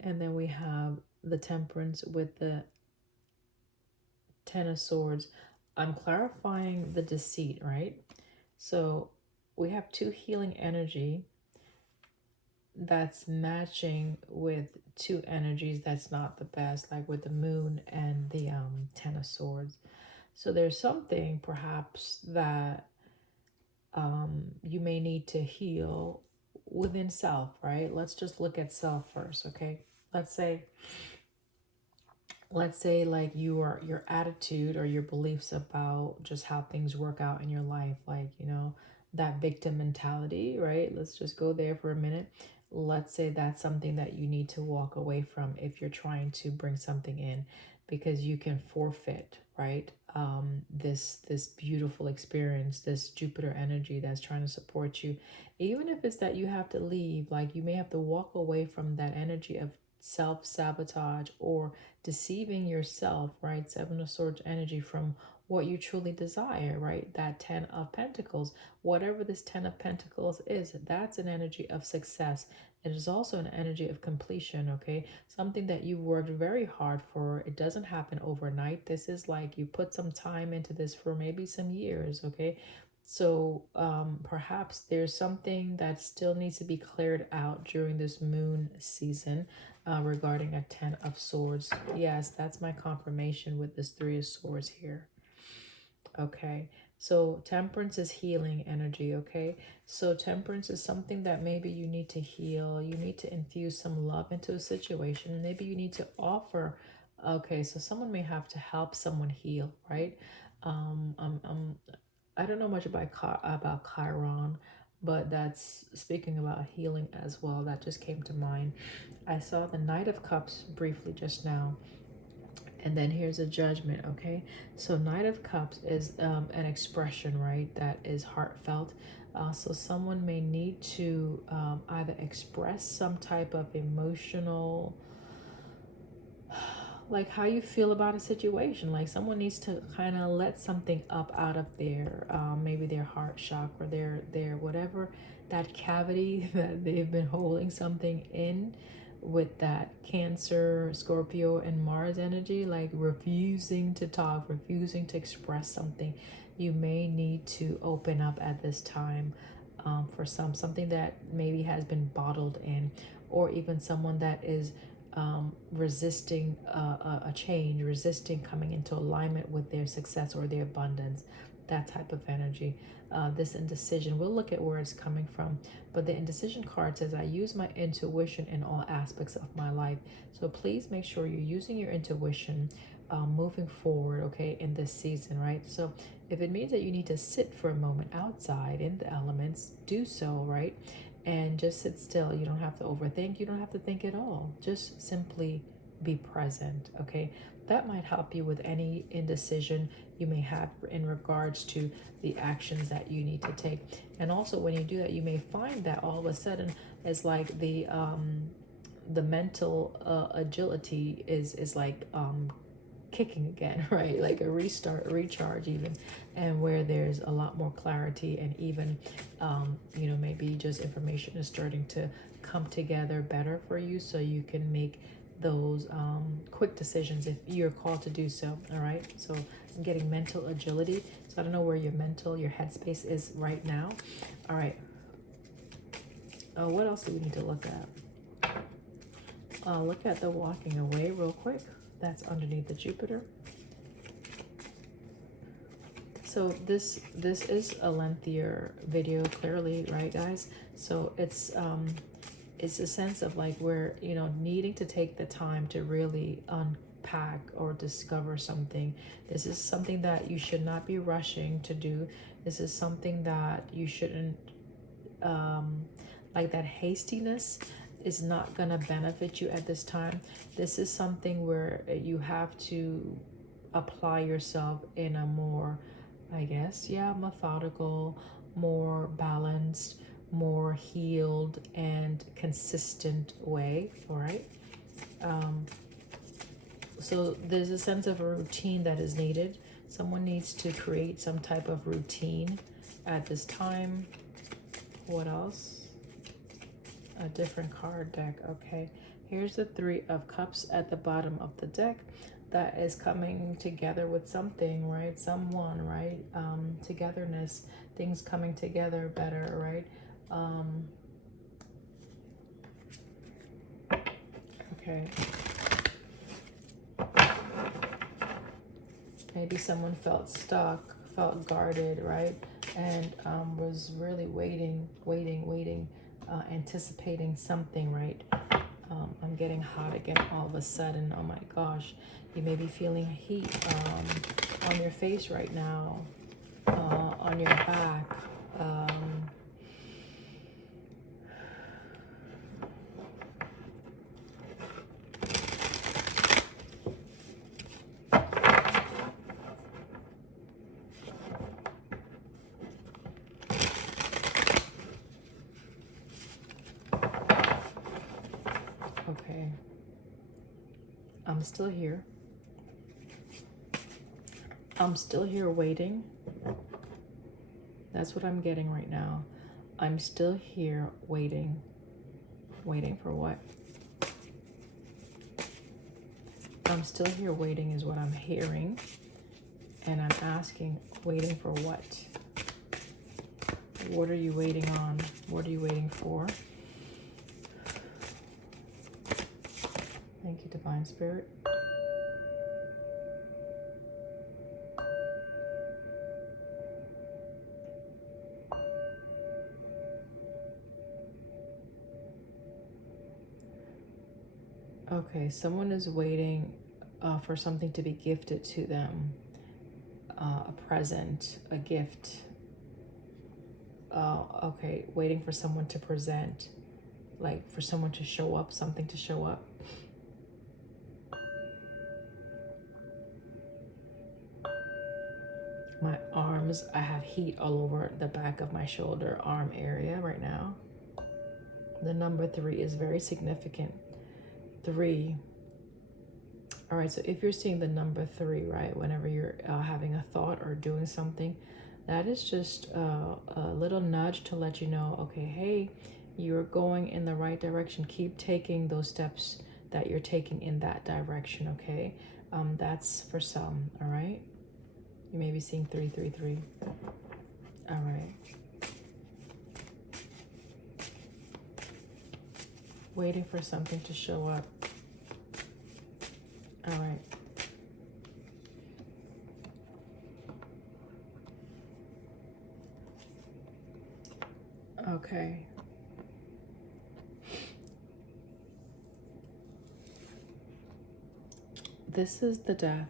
and then we have the Temperance with the Ten of Swords. I'm clarifying the deceit, right? So we have two healing energy that's matching with two energies that's not the best, like with the moon and the Ten of Swords. So there's something perhaps that you may need to heal within self, right? Let's just look at self first, okay? Let's say like your attitude or your beliefs about just how things work out in your life, like, you know, that victim mentality, right? Let's just go there for a minute. Let's say that's something that you need to walk away from if you're trying to bring something in, because you can forfeit, right? This beautiful experience, this Jupiter energy that's trying to support you, even if it's that you have to leave, like you may have to walk away from that energy of self-sabotage or deceiving yourself, right? Seven of Swords energy, from what you truly desire, right? That 10 of Pentacles, whatever this 10 of Pentacles is, that's an energy of success. It is also an energy of completion, okay? Something that you worked very hard for. It doesn't happen overnight. This is like you put some time into this for maybe some years, okay? So perhaps there's something that still needs to be cleared out during this moon season regarding a 10 of Swords. Yes, that's my confirmation with this 3 of Swords here. Okay, so temperance is healing energy, okay? So temperance is something that maybe you need to heal. You need to infuse some love into a situation. Maybe you need to offer. Okay, so someone may have to help someone heal, right? I don't know much about Chiron, but that's speaking about healing as well. That just came to mind. I saw the Knight of Cups briefly just now. And then here's a Judgment, okay? So Knight of Cups is an expression, right, that is heartfelt. So someone may need to either express some type of emotional, like how you feel about a situation. Like someone needs to kind of let something up out of their, maybe their heart chakra, their whatever, that cavity that they've been holding something in, with that Cancer, Scorpio, and Mars energy, like refusing to talk, refusing to express something. You may need to open up at this time for something that maybe has been bottled in, or even someone that is resisting a change, resisting coming into alignment with their success or their abundance, that type of energy. This indecision, we'll look at where it's coming from, but the indecision card says I use my intuition in all aspects of my life. So please make sure you're using your intuition moving forward, okay, in this season, right? So if it means that you need to sit for a moment outside in the elements, do so, right? And just sit still. You don't have to overthink. You don't have to think at all. Just simply be present, okay? That might help you with any indecision you may have in regards to the actions that you need to take. And also when you do that, you may find that all of a sudden it's like the mental agility is like kicking again, right? Like a restart, recharge even, and where there's a lot more clarity, and even you know, maybe just information is starting to come together better for you, so you can make those quick decisions if you're called to do so. All right, so I'm getting mental agility, so I don't know where your headspace is right now. All right, what else do we need to look at? Look at the walking away real quick. That's underneath the Jupiter. So this is a lengthier video, clearly, right, guys? So it's a sense of like where, you know, needing to take the time to really unpack or discover something. This is something that you should not be rushing to do. This is something that you shouldn't like, that hastiness is not going to benefit you at this time. This is something where you have to apply yourself in a more, I guess, yeah, methodical, more balanced, more healed and consistent way. All right. So there's a sense of a routine that is needed. Someone needs to create some type of routine at this time. What else? A different card deck. Okay, here's the 3 of Cups at the bottom of the deck. That is coming together with something, right? Someone, right? Togetherness, things coming together better, right? Okay. Maybe someone felt stuck, felt guarded, right? And was really waiting, anticipating something, right? I'm getting hot again all of a sudden. Oh my gosh. You may be feeling heat on your face right now, on your back. Okay. I'm still here. I'm still here waiting. That's what I'm getting right now. I'm still here waiting. Waiting for what? I'm still here waiting is what I'm hearing. And I'm asking, waiting for what? What are you waiting on? What are you waiting for? Thank you, Divine Spirit. Okay, someone is waiting for something to be gifted to them. A present, a gift. Okay, waiting for someone to present. Like for someone to show up, something to show up. My arms, I have heat all over the back of my shoulder, arm area right now. The number 3 is very significant. 3. All right, so if you're seeing the number 3, right, whenever you're having a thought or doing something, that is just a little nudge to let you know, okay, hey, you're going in the right direction. Keep taking those steps that you're taking in that direction, okay? That's for some, all right? You may be seeing 333. All right. Waiting for something to show up. All right. Okay. This is the death.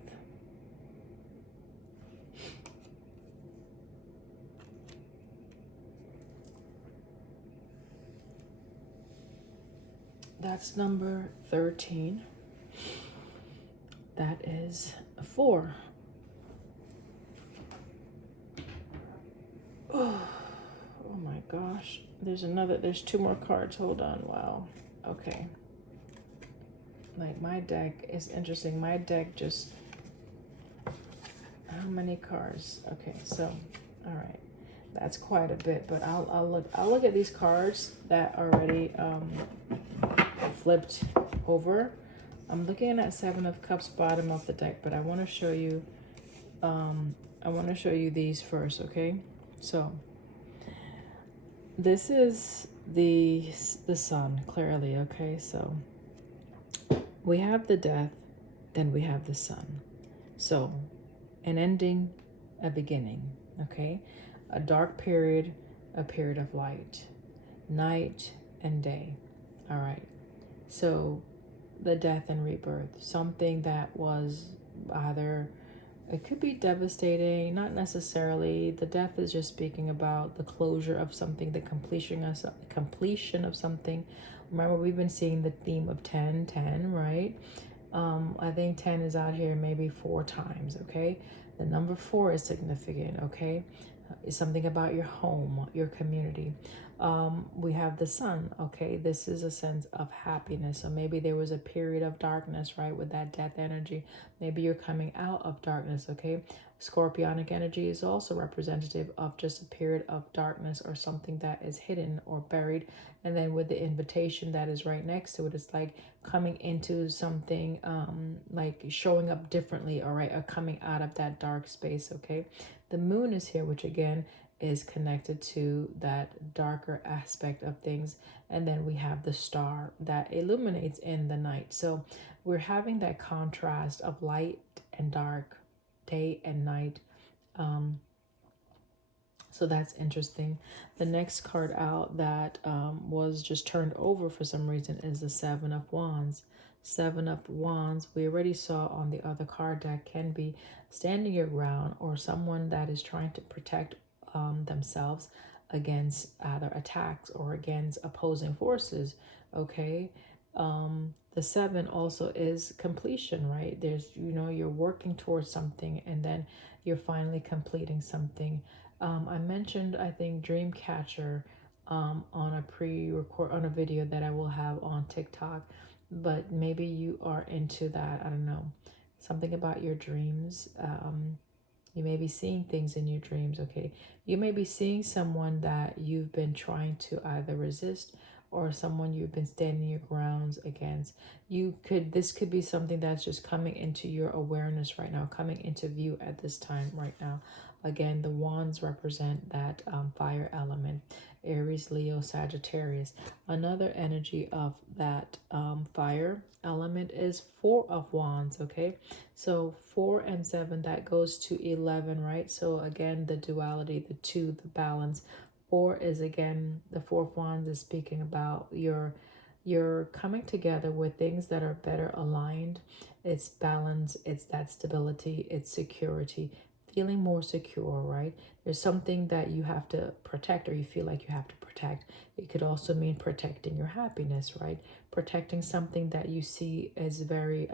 That's number 13. That is 4. Oh my gosh. There's 2 more cards. Hold on. Wow. Okay. Like my deck is interesting. My deck just, how many cards? Okay, so, all right. That's quite a bit, but I'll look at these cards that already flipped over. I'm looking at 7 of Cups bottom of the deck, but I want to show you these first, okay? So this is the sun clearly, okay? So we have the death, then we have the sun. So an ending, a beginning, okay? A dark period, a period of light, night and day. All right. So the death and rebirth, something that was either, it could be devastating, not necessarily. The death is just speaking about the closure of something, the completion of something. Remember, we've been seeing the theme of 10, right? I think 10 is out here maybe 4 times, okay? The number 4 is significant, okay? It's something about your home, your community. We have the sun, okay? This is a sense of happiness. So maybe there was a period of darkness, right, with that death energy. Maybe you're coming out of darkness, okay? Scorpionic energy is also representative of just a period of darkness or something that is hidden or buried. And then with the invitation that is right next to it, it's like coming into something, like showing up differently, all right, or coming out of that dark space, okay? The moon is here, which again is connected to that darker aspect of things. And then we have the star that illuminates in the night. So we're having that contrast of light and dark, day and night. So that's interesting. The next card out that was just turned over for some reason is the 7 of Wands. 7 of Wands, we already saw on the other card deck, can be standing your ground or someone that is trying to protect themselves against either attacks or against opposing forces, okay? The 7 also is completion, right? There's, you're working towards something and then you're finally completing something. I mentioned, I think, Dreamcatcher on a video that I will have on TikTok, but maybe you are into that. I don't know, something about your dreams. You may be seeing things in your dreams, okay? You may be seeing someone that you've been trying to either resist or someone you've been standing your grounds against. This could be something that's just coming into your awareness right now, coming into view at this time right now. Again, the wands represent that fire element, Aries, Leo, Sagittarius. Another energy of that fire element is Four of Wands, okay? So 4 and 7, that goes to 11, right? So again, the duality, the two, the balance. 4 is, again, the Four of Wands is speaking about you're coming together with things that are better aligned. It's balance, it's that stability, it's security, feeling more secure, right? There's something that you have to protect, or you feel like you have to protect. It could also mean protecting your happiness, right? Protecting something that you see as very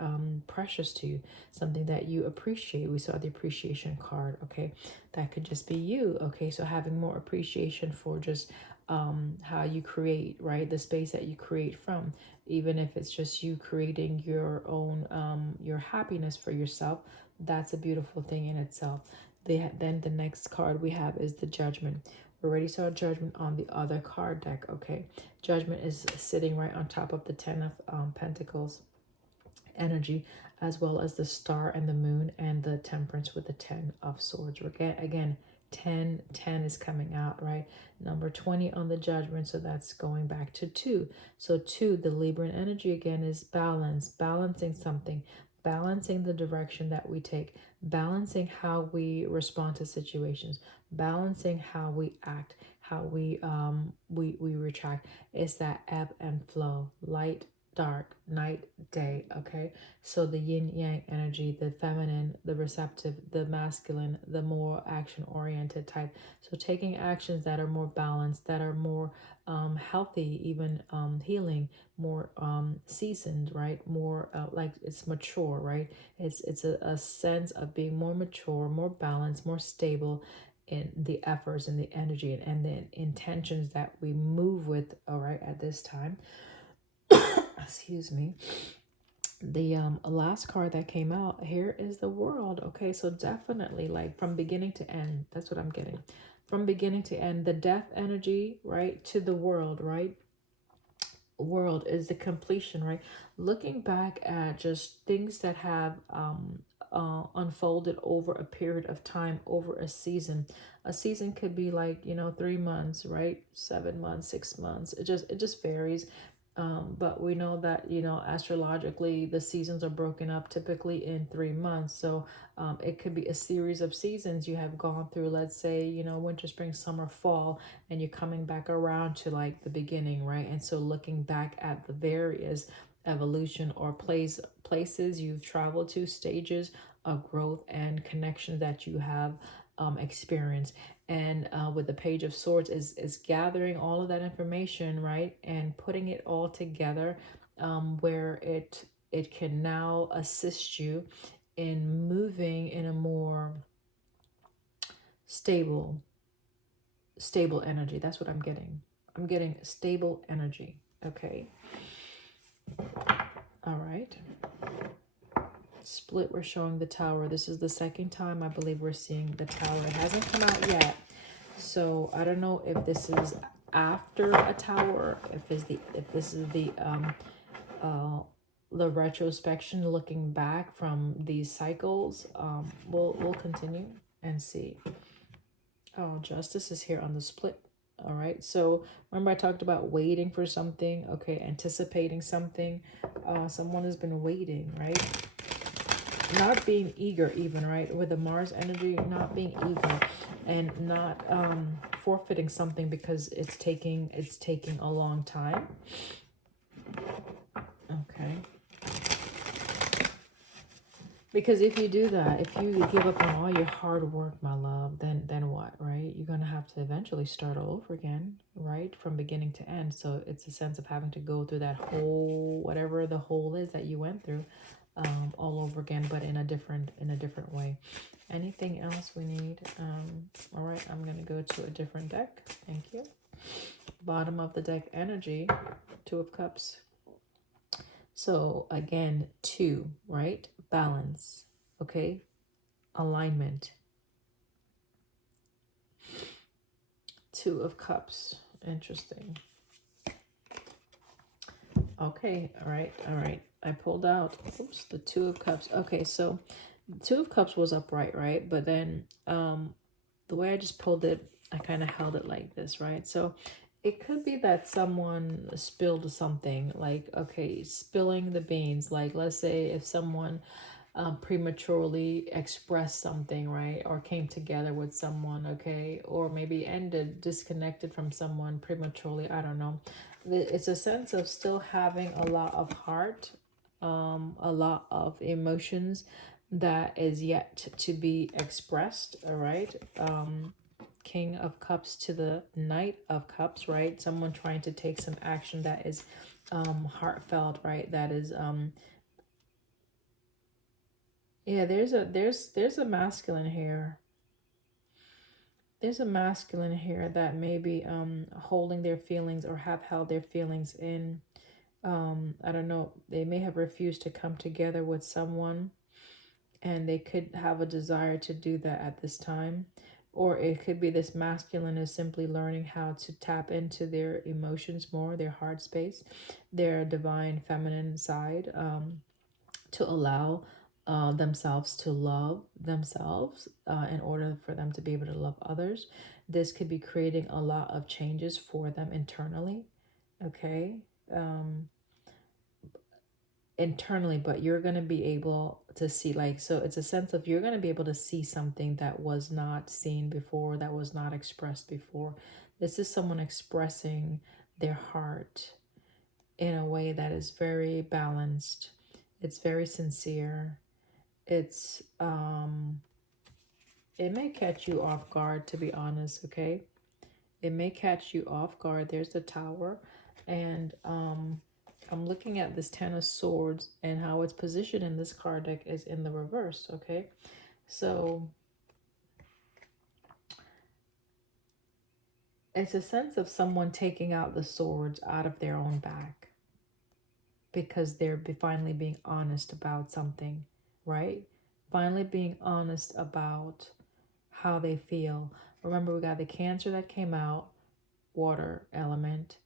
precious to you, something that you appreciate. We saw the appreciation card, okay? That could just be you, okay? So having more appreciation for just how you create, right? The space that you create from, even if it's just you creating your own, your happiness for yourself, that's a beautiful thing in itself. Then the next card we have is the Judgment. We already saw Judgment on the other card deck, okay? Judgment is sitting right on top of the Ten of Pentacles energy, as well as the Star and the Moon and the Temperance with the Ten of Swords. Again, 10 is coming out, right? Number 20 on the Judgment, so that's going back to 2. So 2, the Libran energy again is balance, balancing something, balancing the direction that we take, balancing how we respond to situations, balancing how we act, how we retract. It's that ebb and flow, light, dark, night, day, okay? So the yin yang energy, the feminine, the receptive, the masculine, the more action oriented type. So taking actions that are more balanced, that are more healthy, even healing, more seasoned, right? More like it's mature, right? It's a sense of being more mature, more balanced, more stable in the efforts and the energy and the intentions that we move with, all right, at this time. Excuse me. The last card that came out here is the World. Okay, so definitely, like, from beginning to end, that's what I'm getting. From beginning to end, the death energy, right, to the world, right? World is the completion, right? Looking back at just things that have unfolded over a period of time, over a season. A season could be like, 3 months, right? 7 months, 6 months. It just varies. But we know that, astrologically, the seasons are broken up typically in 3 months. So it could be a series of seasons you have gone through, let's say, winter, spring, summer, fall, and you're coming back around to like the beginning, right? And so looking back at the various evolution or places you've traveled to, stages of growth and connection that you have experienced. And with the Page of Swords is gathering all of that information, right, and putting it all together, where it can now assist you in moving in a more stable energy. That's what I'm getting. I'm getting stable energy. Okay. All right. Split, we're showing the Tower. This is the second time I believe we're seeing the Tower. It hasn't come out yet. So I don't know if this is after a Tower, if this is the retrospection, looking back from these cycles. We'll continue and see. Oh, Justice is here on the Split. All right. So remember I talked about waiting for something. Okay, anticipating something. Someone has been waiting, right? Not being eager even, right? With the Mars energy, not being eager and not forfeiting something because it's taking a long time. Okay. Because if you do that, if you give up on all your hard work, my love, then what, right? You're going to have to eventually start all over again, right? From beginning to end. So it's a sense of having to go through that whole, whatever the hole is that you went through, all over again, but in a different way. Anything else we need? All right, I'm going to go to a different deck. Thank you. Bottom of the deck energy, Two of Cups. So again, 2, right? Balance, okay? Alignment, Two of Cups. Interesting. Okay, all right, all right. I pulled out, oops, the Two of Cups. Okay, so Two of Cups was upright, right? But then the way I just pulled it, I kind of held it like this, right? So it could be that someone spilled something, like, okay, spilling the beans. Like, let's say if someone prematurely expressed something, right? Or came together with someone, okay? Or maybe ended, disconnected from someone prematurely. I don't know. It's a sense of still having a lot of heart, a lot of emotions that is yet to be expressed, all right? King of Cups to the Knight of Cups, right? Someone trying to take some action that is heartfelt, right? That is yeah, there's a masculine here. There's a masculine here that may be holding their feelings or have held their feelings in. I don't know, they may have refused to come together with someone, and they could have a desire to do that at this time. Or it could be this masculine is simply learning how to tap into their emotions more, their heart space, their divine feminine side, to allow themselves to love themselves in order for them to be able to love others. This could be creating a lot of changes for them internally, okay? Um, internally, but you're going to be able to see, like, so it's a sense of you're going to be able to see something that was not seen before, that was not expressed before. This is someone expressing their heart in a way that is very balanced. It's very sincere. It's it may catch you off guard, to be honest, okay? It may catch you off guard. There's the Tower, and I'm looking at this Ten of Swords, and how it's positioned in this card deck is in the reverse, okay? So it's a sense of someone taking out the swords out of their own back because they're finally being honest about something, right? Finally being honest about how they feel. Remember, we got the Cancer that came out, water element,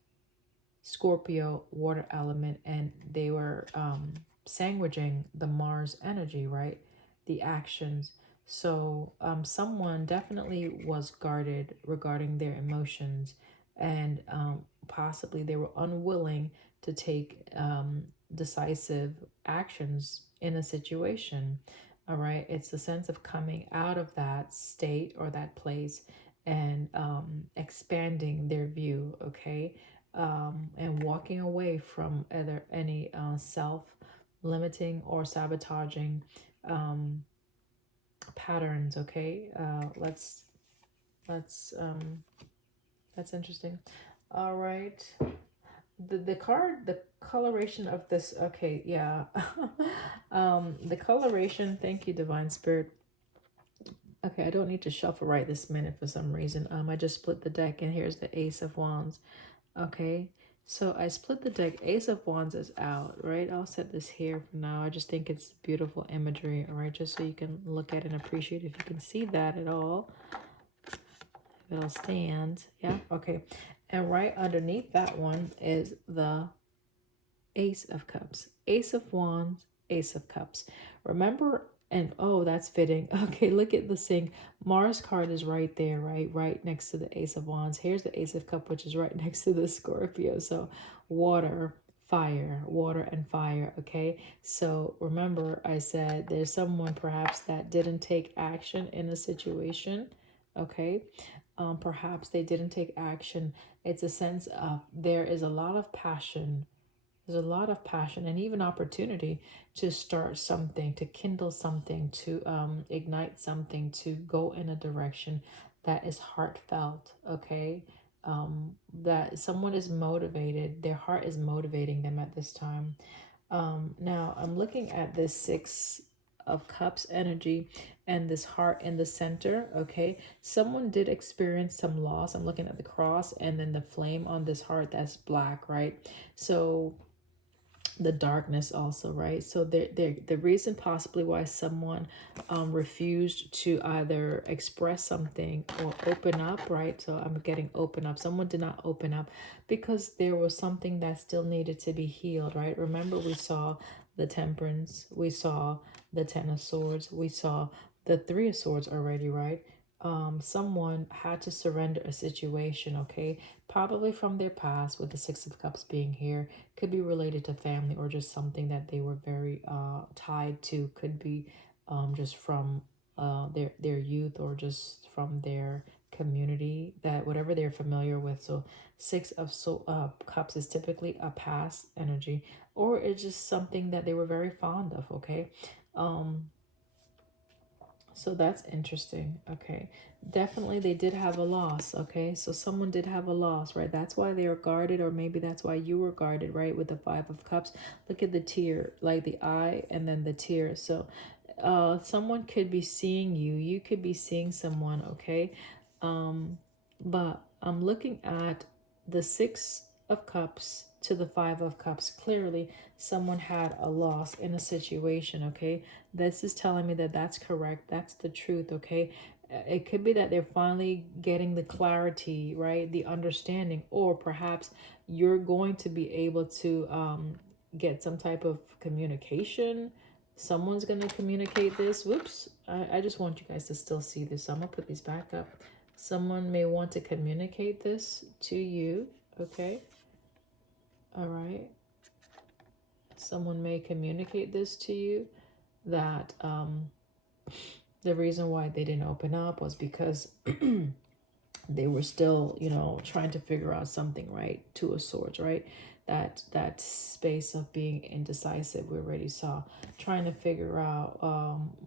Scorpio, water element, and they were sandwiching the Mars energy, right? The actions. So someone definitely was guarded regarding their emotions, and possibly they were unwilling to take decisive actions in a situation. All right. It's a sense of coming out of that state or that place and expanding their view. Okay. And walking away from either any self-limiting or sabotaging patterns. Okay, let's that's interesting. All right, the card, the coloration of this. Okay, yeah, the coloration. Thank you, Divine Spirit. Okay, I don't need to shuffle right this minute for some reason. I just split the deck, and here's the Ace of Wands. Okay, so I split the deck. Ace of Wands is out, right? I'll set this here for now. I just think it's beautiful imagery, all right? Just so you can look at it and appreciate if you can see that at all. If it'll stand, yeah, okay. And right underneath that one is the Ace of Cups. Ace of Wands, Ace of Cups. Remember, and oh, that's fitting. Okay, look at the sync. Mars card is right there, right? Right next to the Ace of Wands. Here's the Ace of Cups, which is right next to the Scorpio. So water, fire, water and fire, okay? So remember, I said there's someone perhaps that didn't take action in a situation, okay? Perhaps they didn't take action. It's a sense of there is a lot of passion, there's a lot of passion and even opportunity to start something, to kindle something, to ignite something, to go in a direction that is heartfelt, okay? That someone is motivated, their heart is motivating them at this time. Now, I'm looking at this Six of Cups energy and this heart in the center, okay? Someone did experience some loss. I'm looking at the cross and then the flame on this heart that's black, right? So the darkness also, right? So the reason possibly why someone refused to either express something or open up, right? So I'm getting open up. Someone did not open up because there was something that still needed to be healed, right? Remember, we saw the temperance, we saw the 10 of swords, we saw the 3 of swords already, right? Someone had to surrender a situation, okay? Probably from their past, with the 6 of cups being here, could be related to family or just something that they were very tied to. Could be just from their youth or just from their community, that whatever they're familiar with. So 6 of cups is typically a past energy, or it's just something that they were very fond of. Okay. um so that's interesting. Okay. Definitely they did have a loss. Okay. So someone did have a loss, right? That's why they are guarded, or maybe that's why you were guarded, right? With the 5 of cups. Look at the tear, like the eye and then the tear. So someone could be seeing you. You could be seeing someone, okay? But I'm looking at the 6 of cups to the 5 of cups. Clearly, someone had a loss in a situation, okay? This is telling me that that's correct. That's the truth, okay? It could be that they're finally getting the clarity, right? The understanding, or perhaps you're going to be able to get some type of communication. Someone's going to communicate this. Whoops. I just want you guys to still see this. So I'm going to put these back up. Someone may want to communicate this to you, okay? All right. Someone may communicate this to you, that the reason why they didn't open up was because they were still, trying to figure out something, right? 2 of swords, right? That space of being indecisive, we already saw, trying to figure out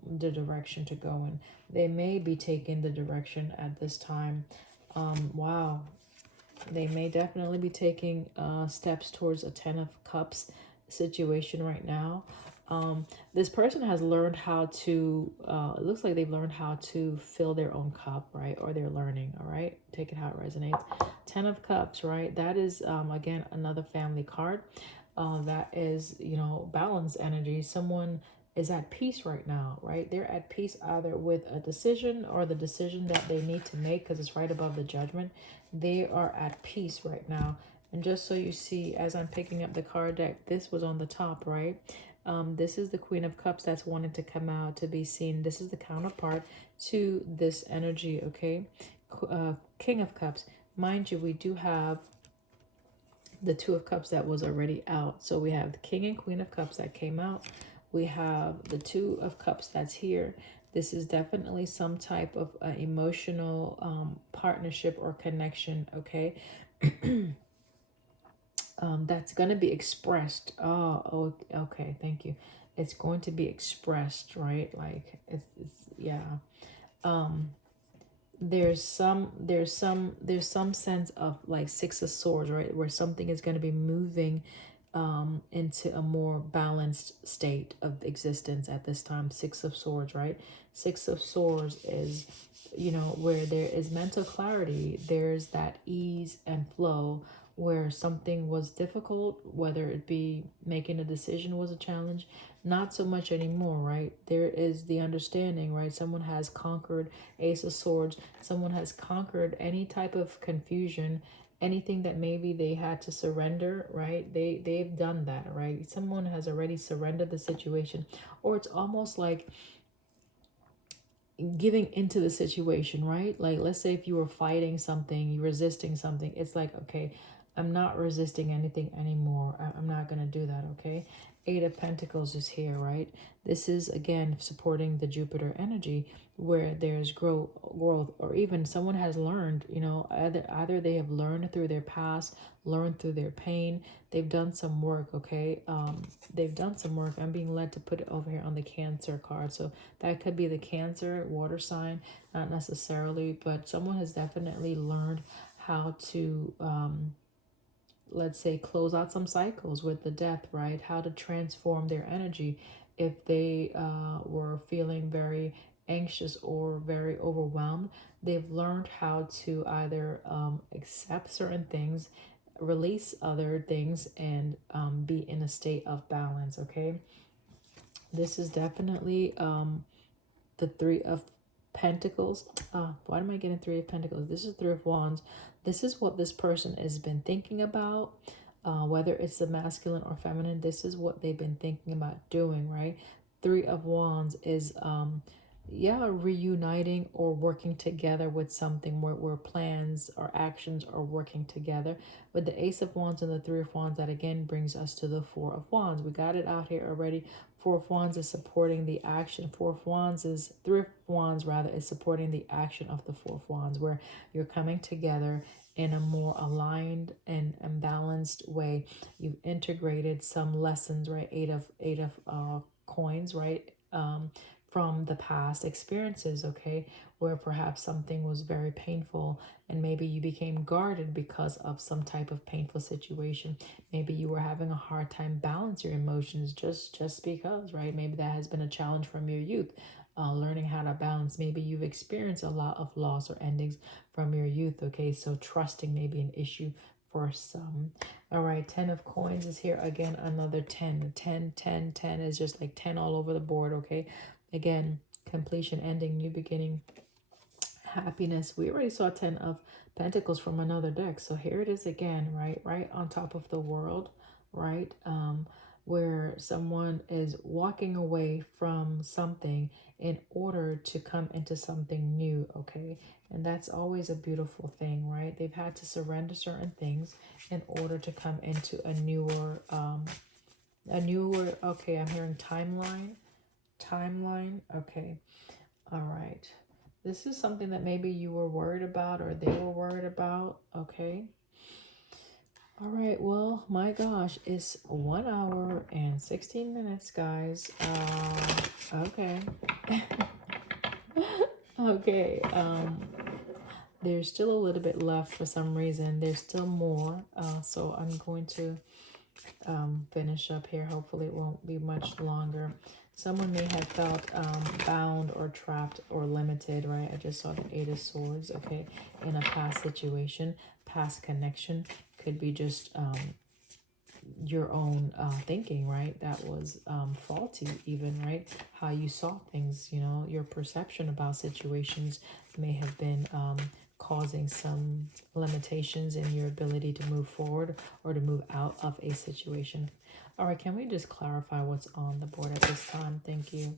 the direction to go in. They may be taking the direction at this time. Wow. They may definitely be taking steps towards a 10 of cups situation right now. This person has learned how to, it looks like they've learned how to fill their own cup, right? Or they're learning, all right? Take it how it resonates. 10 of cups, right? That is, again, another family card. That is, balance energy. Someone is at peace right now, right? They're at peace either with a decision or the decision that they need to make, because it's right above the judgment. They are at peace right now. And just so you see, as I'm picking up the card deck, this was on the top, right? This is the Queen of Cups that's wanted to come out to be seen. This is the counterpart to this energy, okay? King of Cups. Mind you, we do have the 2 of Cups that was already out. So we have the King and Queen of Cups that came out. We have the 2 of Cups that's here. This is definitely some type of emotional partnership or connection, okay? That's going to be expressed. Oh, okay, thank you. It's going to be expressed, right? Like, it's yeah. There's some sense of like 6 of swords, right, where something is going to be moving into a more balanced state of existence at this time. 6 of swords, right? 6 of swords is, where there is mental clarity. There's that ease and flow, where something was difficult, whether it be making a decision was a challenge, not so much anymore, right? There is the understanding, right? Someone has conquered. Ace of Swords. Someone has conquered any type of confusion, anything that maybe they had to surrender, right? They've done that, right? Someone has already surrendered the situation, or it's almost like giving into the situation, right? Like, let's say if you were fighting something, you're resisting something, it's like, okay, I'm not resisting anything anymore. I'm not going to do that, okay? 8 of Pentacles is here, right? This is, again, supporting the Jupiter energy, where there's growth, or even someone has learned, either they have learned through their past, learned through their pain. They've done some work, okay? They've done some work. I'm being led to put it over here on the Cancer card. So that could be the Cancer water sign, not necessarily, but someone has definitely learned how to, let's say, close out some cycles with the death, right? How to transform their energy if they were feeling very anxious or very overwhelmed. They've learned how to either accept certain things, release other things and be in a state of balance, okay? This is definitely the Three of Pentacles. Why am I getting Three of Pentacles? This is Three of Wands. This is what this person has been thinking about. Whether it's the masculine or feminine, this is what they've been thinking about doing, right? Three of Wands is yeah, reuniting or working together with something where plans or actions are working together. With the Ace of Wands and the Three of Wands, that again brings us to the Four of Wands. We got it out here already. Four of Wands is supporting the action. Three of Wands rather, is supporting the action of the Four of Wands, where you're coming together in a more aligned and balanced way. You've integrated some lessons, right? Eight of coins, right? From the past experiences, okay, where perhaps something was very painful and maybe you became guarded because of some type of painful situation. Maybe you were having a hard time balance your emotions just because, right? Maybe that has been a challenge from your youth. Learning how to balance. Maybe you've experienced a lot of loss or endings from your youth, okay? So trusting may be an issue for some. All right, 10 of coins is here again. Another 10. 10 is just like 10 all over the board, okay? Again, completion, ending, new beginning, happiness. We already saw 10 of Pentacles from another deck. So here it is again, right on top of the world, right? Where someone is walking away from something in order to come into something new, okay? And that's always a beautiful thing, right? They've had to surrender certain things in order to come into a newer, okay, I'm hearing timeline, okay. All right, this is something that maybe you were worried about or they were worried about, okay. All right, well, my gosh, it's 1 hour and 16 minutes, guys. Okay. Okay, there's still a little bit left for some reason. There's still more, so I'm going to finish up here. Hopefully it won't be much longer. Someone may have felt bound or trapped or limited, right? I just saw the Eight of Swords, okay, in a past situation, past connection. Could be just your own thinking, right? That was faulty even, right? How you saw things, you know, your perception about situations may have been causing some limitations in your ability to move forward or to move out of a situation. All right, can we just clarify what's on the board at this time? Thank you.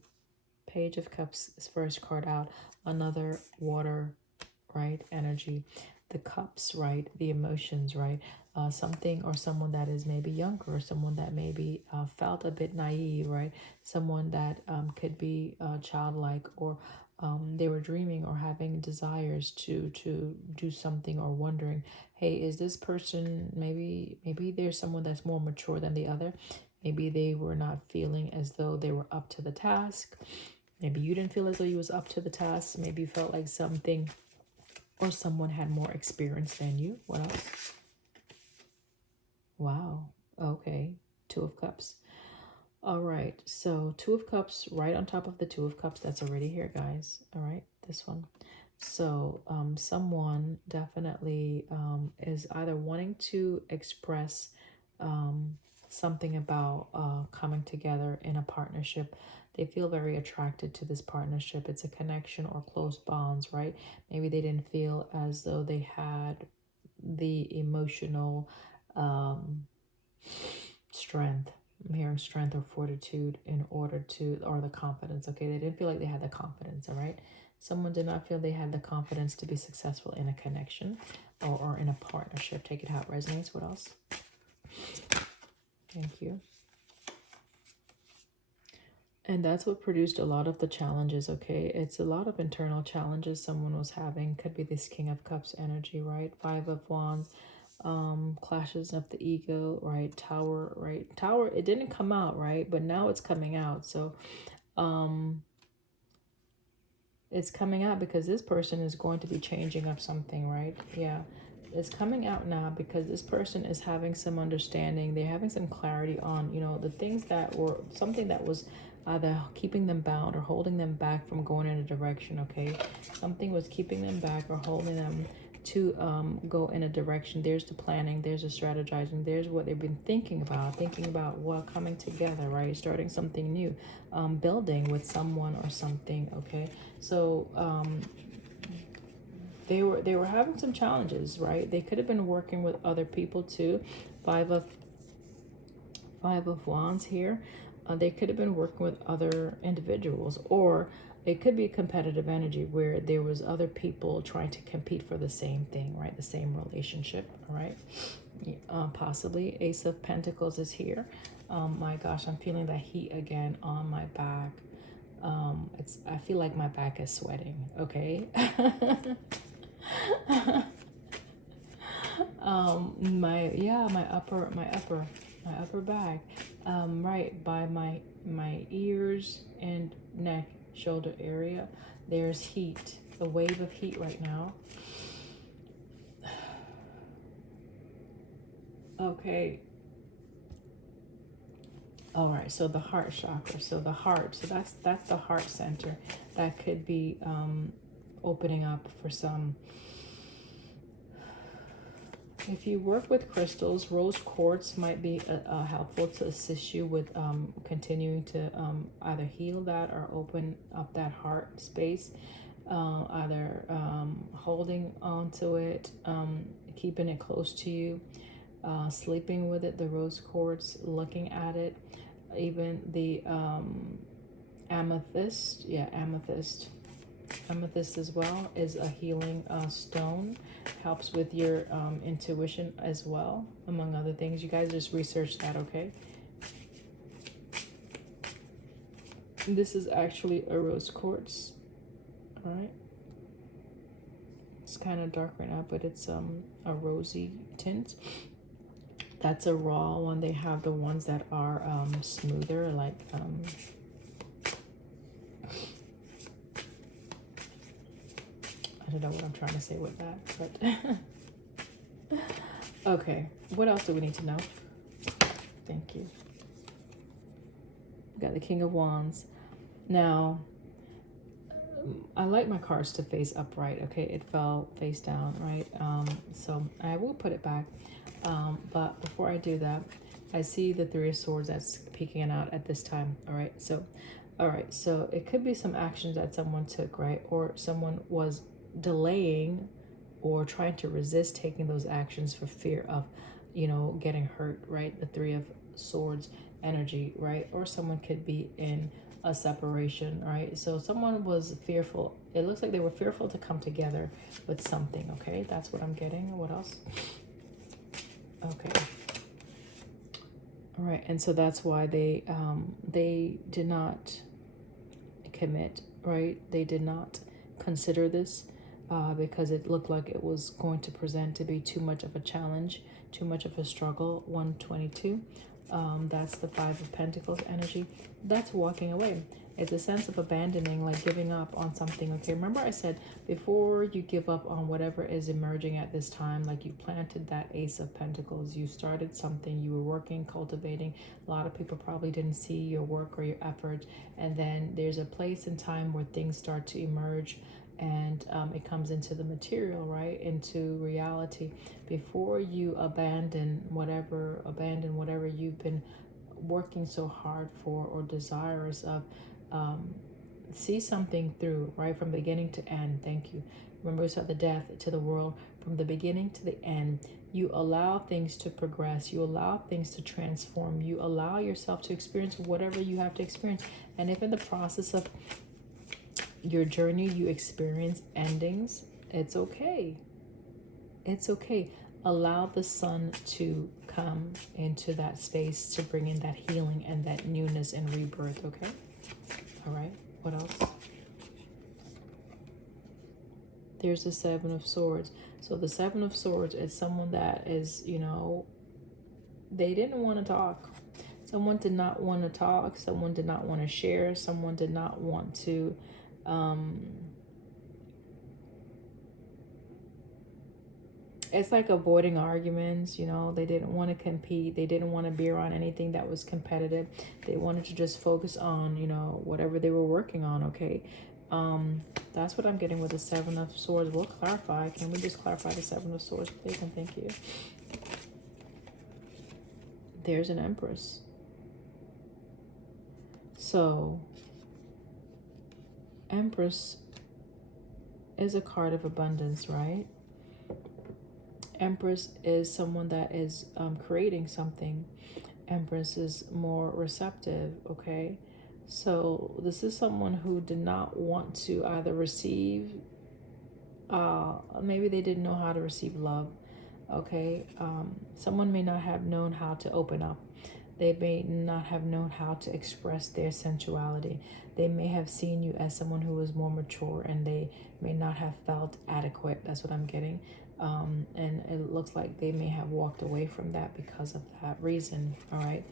Page of Cups is first card out. Another water, right? Energy. The cups, right? The emotions, right? Something or someone that is maybe younger, or someone that maybe felt a bit naive, right? Someone that could be childlike, or they were dreaming or having desires to do something, or wondering, hey, is this person, maybe there's someone that's more mature than the other. Maybe they were not feeling as though they were up to the task. Maybe you didn't feel as though you was up to the task. Maybe you felt like something or someone had more experience than you. What else? Wow. Okay. Two of Cups. All right. So Two of Cups right on top of the Two of Cups. That's already here, guys. All right. This one. So someone definitely is either wanting to express something about coming together in a partnership. They feel very attracted to this partnership. It's a connection or close bonds, right? Maybe they didn't feel as though they had the emotional strength. I'm hearing strength or fortitude in order to, or the confidence. Okay, they didn't feel like they had the confidence. All right, someone did not feel they had the confidence to be successful in a connection or in a partnership. Take it how it resonates. What else? Thank you. And that's what produced a lot of the challenges, okay? It's a lot of internal challenges someone was having. Could be this King of Cups energy, right? Five of Wands, clashes of the ego, right? Tower, right? Tower, it didn't come out, right? But now it's coming out. So it's coming out because this person is going to be changing up something, right? Yeah. It's coming out now because this person is having some understanding. They're having some clarity on, you know, the things that were something that was either keeping them bound or holding them back from going in a direction, okay? Something was keeping them back or holding them to go in a direction. There's the planning, there's the strategizing, there's what they've been thinking about what coming together, right? Starting something new, building with someone or something, okay? So they were having some challenges, right? They could have been working with other people too. Five of Wands here. They could have been working with other individuals, or it could be a competitive energy where there was other people trying to compete for the same thing, right? The same relationship, all right? Possibly. Ace of Pentacles is here. My gosh, I'm feeling that heat again on my back. I feel like my back is sweating, okay? My upper back, right by my ears and neck, shoulder area. There's heat, a wave of heat right now. Okay. All right, so the heart chakra, so the heart, so that's the heart center. That could be opening up for some. If you work with crystals, rose quartz might be helpful to assist you with continuing to either heal that or open up that heart space, either holding on to it, keeping it close to you, sleeping with it, the rose quartz, looking at it, even the amethyst, amethyst as well is a healing stone, helps with your intuition as well, among other things. You guys just research that, okay? This is actually a rose quartz, all right? It's kind of dark right now, but it's a rosy tint. That's a raw one. They have the ones that are smoother, like I don't know what I'm trying to say with that, but okay. What else do we need to know? Thank you. We got the King of Wands. Now, I like my cards to face upright. Okay, it fell face down, right? So I will put it back. But before I do that, I see the Three of Swords that's peeking out at this time. All right, so it could be some actions that someone took, right? Or someone was delaying or trying to resist taking those actions for fear of, getting hurt, right? The Three of Swords energy, right? Or someone could be in a separation, right? So someone was fearful. It looks like they were fearful to come together with something, okay? That's what I'm getting. What else? Okay. All right, and so that's why they did not commit, right? They did not consider this because it looked like it was going to present to be too much of a challenge, too much of a struggle. 122. That's the Five of Pentacles energy. That's walking away. It's a sense of abandoning, like giving up on something. Okay, remember I said before you give up on whatever is emerging at this time, like you planted that Ace of Pentacles, you started something, you were working, cultivating. A lot of people probably didn't see your work or your effort, and then there's a place and time where things start to emerge, and it comes into the material, right, into reality. Before you abandon whatever you've been working so hard for or desirous of, see something through, right, from beginning to end. Thank you. Remember, we saw the death to the world, from the beginning to the end. You allow things to progress. You allow things to transform. You allow yourself to experience whatever you have to experience. And if in the process of your journey you experience endings, it's okay. It's okay. Allow the sun to come into that space to bring in that healing and that newness and rebirth, okay? All right, what else? There's the Seven of Swords. So the Seven of Swords is someone that is, they didn't want to talk. Someone did not want to talk. Someone did not want to share. Someone did not want to it's like avoiding arguments, they didn't want to compete. They didn't want to be around anything that was competitive. They wanted to just focus on, whatever they were working on, okay? That's what I'm getting with the Seven of Swords. We'll clarify. Can we just clarify the Seven of Swords, please? And thank you. There's an Empress. So, Empress is a card of abundance, right? Empress is someone that is creating something. Empress is more receptive, okay? So this is someone who did not want to either receive, maybe they didn't know how to receive love, okay? Someone may not have known how to open up. They may not have known how to express their sensuality. They may have seen you as someone who was more mature, and they may not have felt adequate. That's what I'm getting. And it looks like they may have walked away from that because of that reason. All right.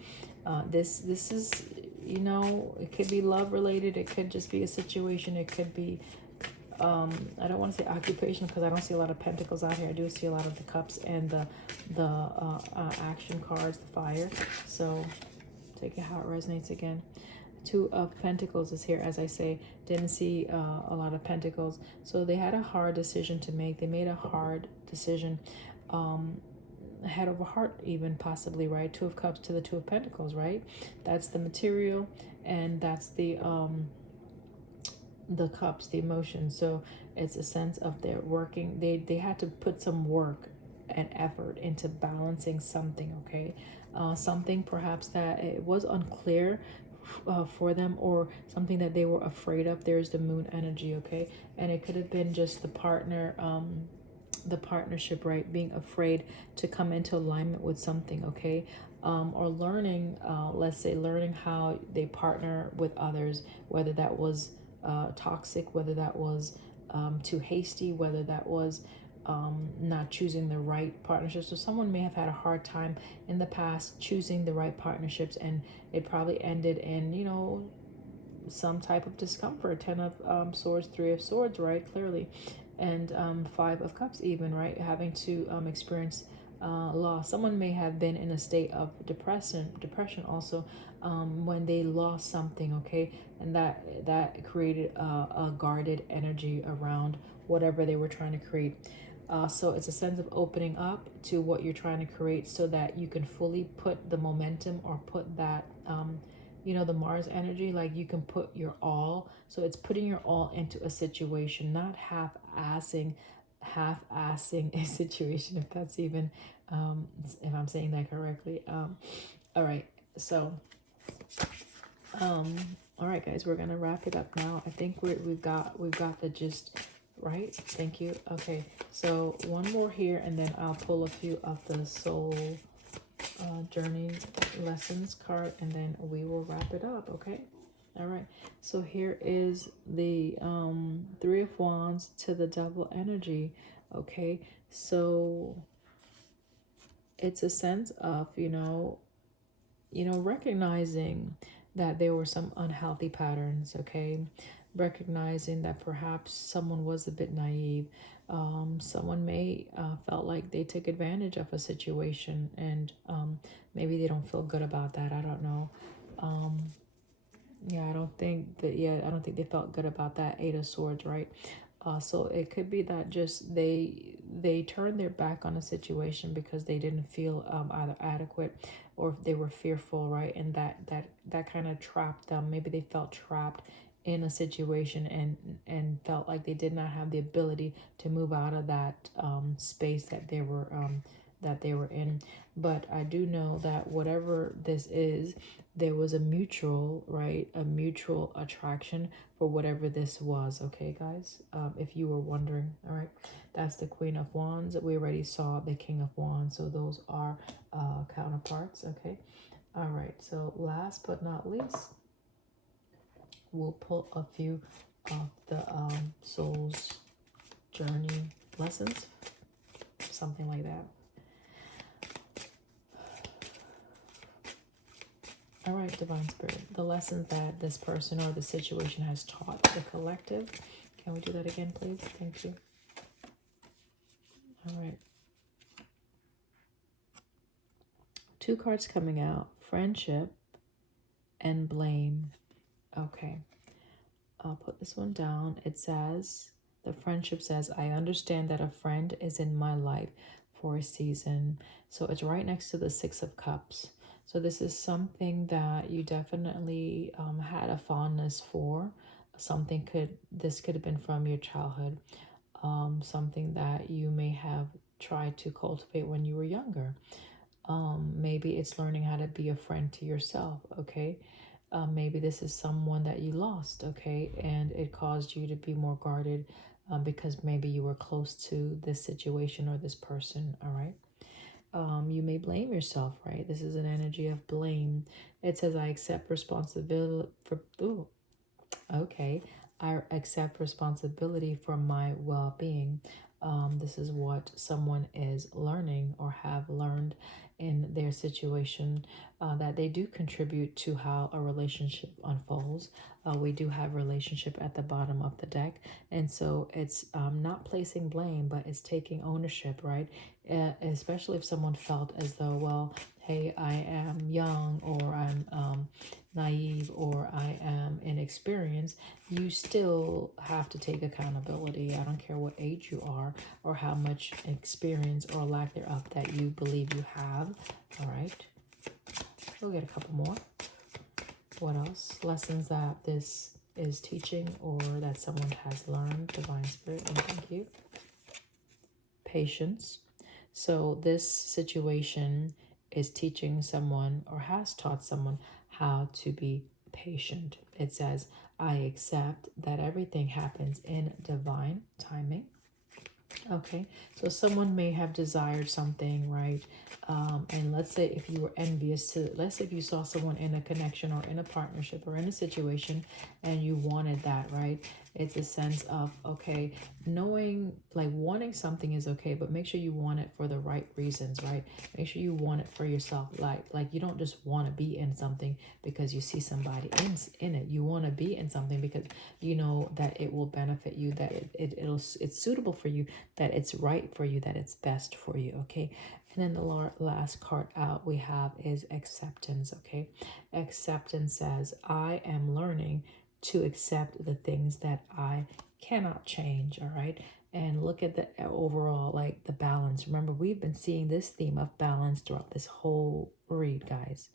This is, you know, it could be love related. It could just be a situation. It could be, I don't want to say occupation because I don't see a lot of pentacles out here. I do see a lot of the cups and the action cards, the fire. So take it how it resonates again. Two of Pentacles is here, as I say. Didn't see a lot of Pentacles. So they had a hard decision to make. They made a hard decision, head over heart even, possibly, right? Two of Cups to the Two of Pentacles, right? That's the material, and that's the cups, the emotions. So it's a sense of their working. They had to put some work and effort into balancing something, okay? Something perhaps that it was unclear for them, or something that they were afraid of. There's the moon energy, okay? And it could have been just the partner, the partnership, right? Being afraid to come into alignment with something, okay? Or learning, let's say learning how they partner with others, whether that was toxic, whether that was too hasty, whether that was not choosing the right partnerships. So someone may have had a hard time in the past choosing the right partnerships, and it probably ended in, you know, some type of discomfort. Ten of Swords, Three of Swords, right? Clearly. And Five of Cups even, right? Having to experience loss. Someone may have been in a state of depression also, when they lost something, okay? And that created a guarded energy around whatever they were trying to create. So it's a sense of opening up to what you're trying to create, so that you can fully put the momentum, or put that, you know, the Mars energy, like you can put your all. So it's putting your all into a situation, not half-assing a situation, if that's even, if I'm saying that correctly. All right. So, all right, guys, we're gonna wrap it up now. I think we've got the gist, right? Thank you. Okay, so one more here, and then I'll pull a few of the soul journey lessons card, and then we will wrap it up. Okay. All right. So here is the Three of Wands to the Devil energy. Okay. So it's a sense of, you know, recognizing that there were some unhealthy patterns, okay? Recognizing that perhaps someone was a bit naive. Someone may felt like they took advantage of a situation, and maybe they don't feel good about that. I don't know. I don't think they felt good about that Eight of Swords, right? So it could be that just they turned their back on a situation because they didn't feel either adequate, or they were fearful, right? And that kind of trapped them. Maybe they felt trapped in a situation, and felt like they did not have the ability to move out of that space that they were in. But I do know that whatever this is, there was a mutual, right? A mutual attraction for whatever this was. Okay, guys, if you were wondering. All right, that's the Queen of Wands. We already saw the King of Wands, so those are counterparts. Okay. All right, so last but not least, we'll pull a few of the soul's journey lessons, something like that. All right, Divine Spirit, the lessons that this person or the situation has taught the collective. Can we do that again, please? Thank you. All right. Two cards coming out, friendship and blame. Okay. I'll put this one down. It says, the friendship says, I understand that a friend is in my life for a season. So it's right next to the Six of Cups. So this is something that you definitely had a fondness for. This could have been from your childhood. Something that you may have tried to cultivate when you were younger. Maybe it's learning how to be a friend to yourself, okay? Maybe this is someone that you lost, okay? And it caused you to be more guarded because maybe you were close to this situation or this person, all right? You may blame yourself, right? This is an energy of blame. It says, I accept responsibility for, ooh, okay, I accept responsibility for my well being. This is what someone is learning or have learned in their situation, that they do contribute to how a relationship unfolds. We do have relationship at the bottom of the deck. And so it's not placing blame, but it's taking ownership, right? Especially if someone felt as though, well, hey, I am young, or I'm naive, or I am inexperienced, you still have to take accountability. I don't care what age you are or how much experience or lack thereof that you believe you have. All right. We'll get a couple more. What else? Lessons that this is teaching or that someone has learned. Divine Spirit, and thank you. Patience. So this situation is teaching someone or has taught someone how to be patient. It says, I accept that everything happens in divine timing. Okay, so someone may have desired something, right? And let's say if you were envious to, let's say if you saw someone in a connection or in a partnership or in a situation and you wanted that, right? It's a sense of, okay, knowing, like wanting something is okay, but make sure you want it for the right reasons, right? Make sure you want it for yourself. Like you don't just want to be in something because you see somebody in it. You want to be in something because you know that it will benefit you, that it's suitable for you, that it's right for you, that it's best for you, okay? And then the last card out we have is acceptance, okay? Acceptance says, I am learning to accept the things that I cannot change, all right? And look at the overall, like the balance. Remember, we've been seeing this theme of balance throughout this whole read, guys.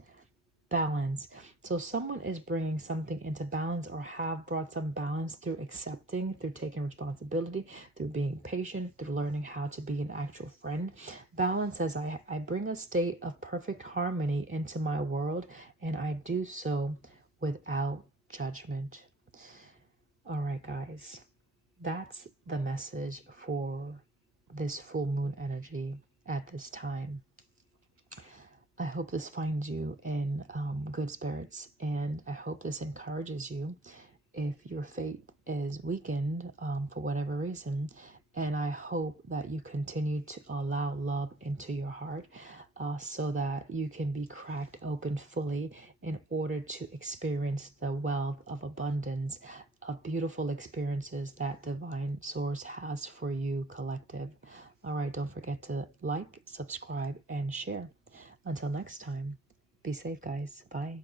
Balance. So someone is bringing something into balance or have brought some balance through accepting, through taking responsibility, through being patient, through learning how to be an actual friend. Balance says, I bring a state of perfect harmony into my world, and I do so without judgment. All right, guys, that's the message for this full moon energy at this time. I hope this finds you in good spirits, and I hope this encourages you if your faith is weakened for whatever reason. And I hope that you continue to allow love into your heart so that you can be cracked open fully in order to experience the wealth of abundance of beautiful experiences that divine source has for you, collective. All right, don't forget to like, subscribe, and share. Until next time, be safe, guys. Bye.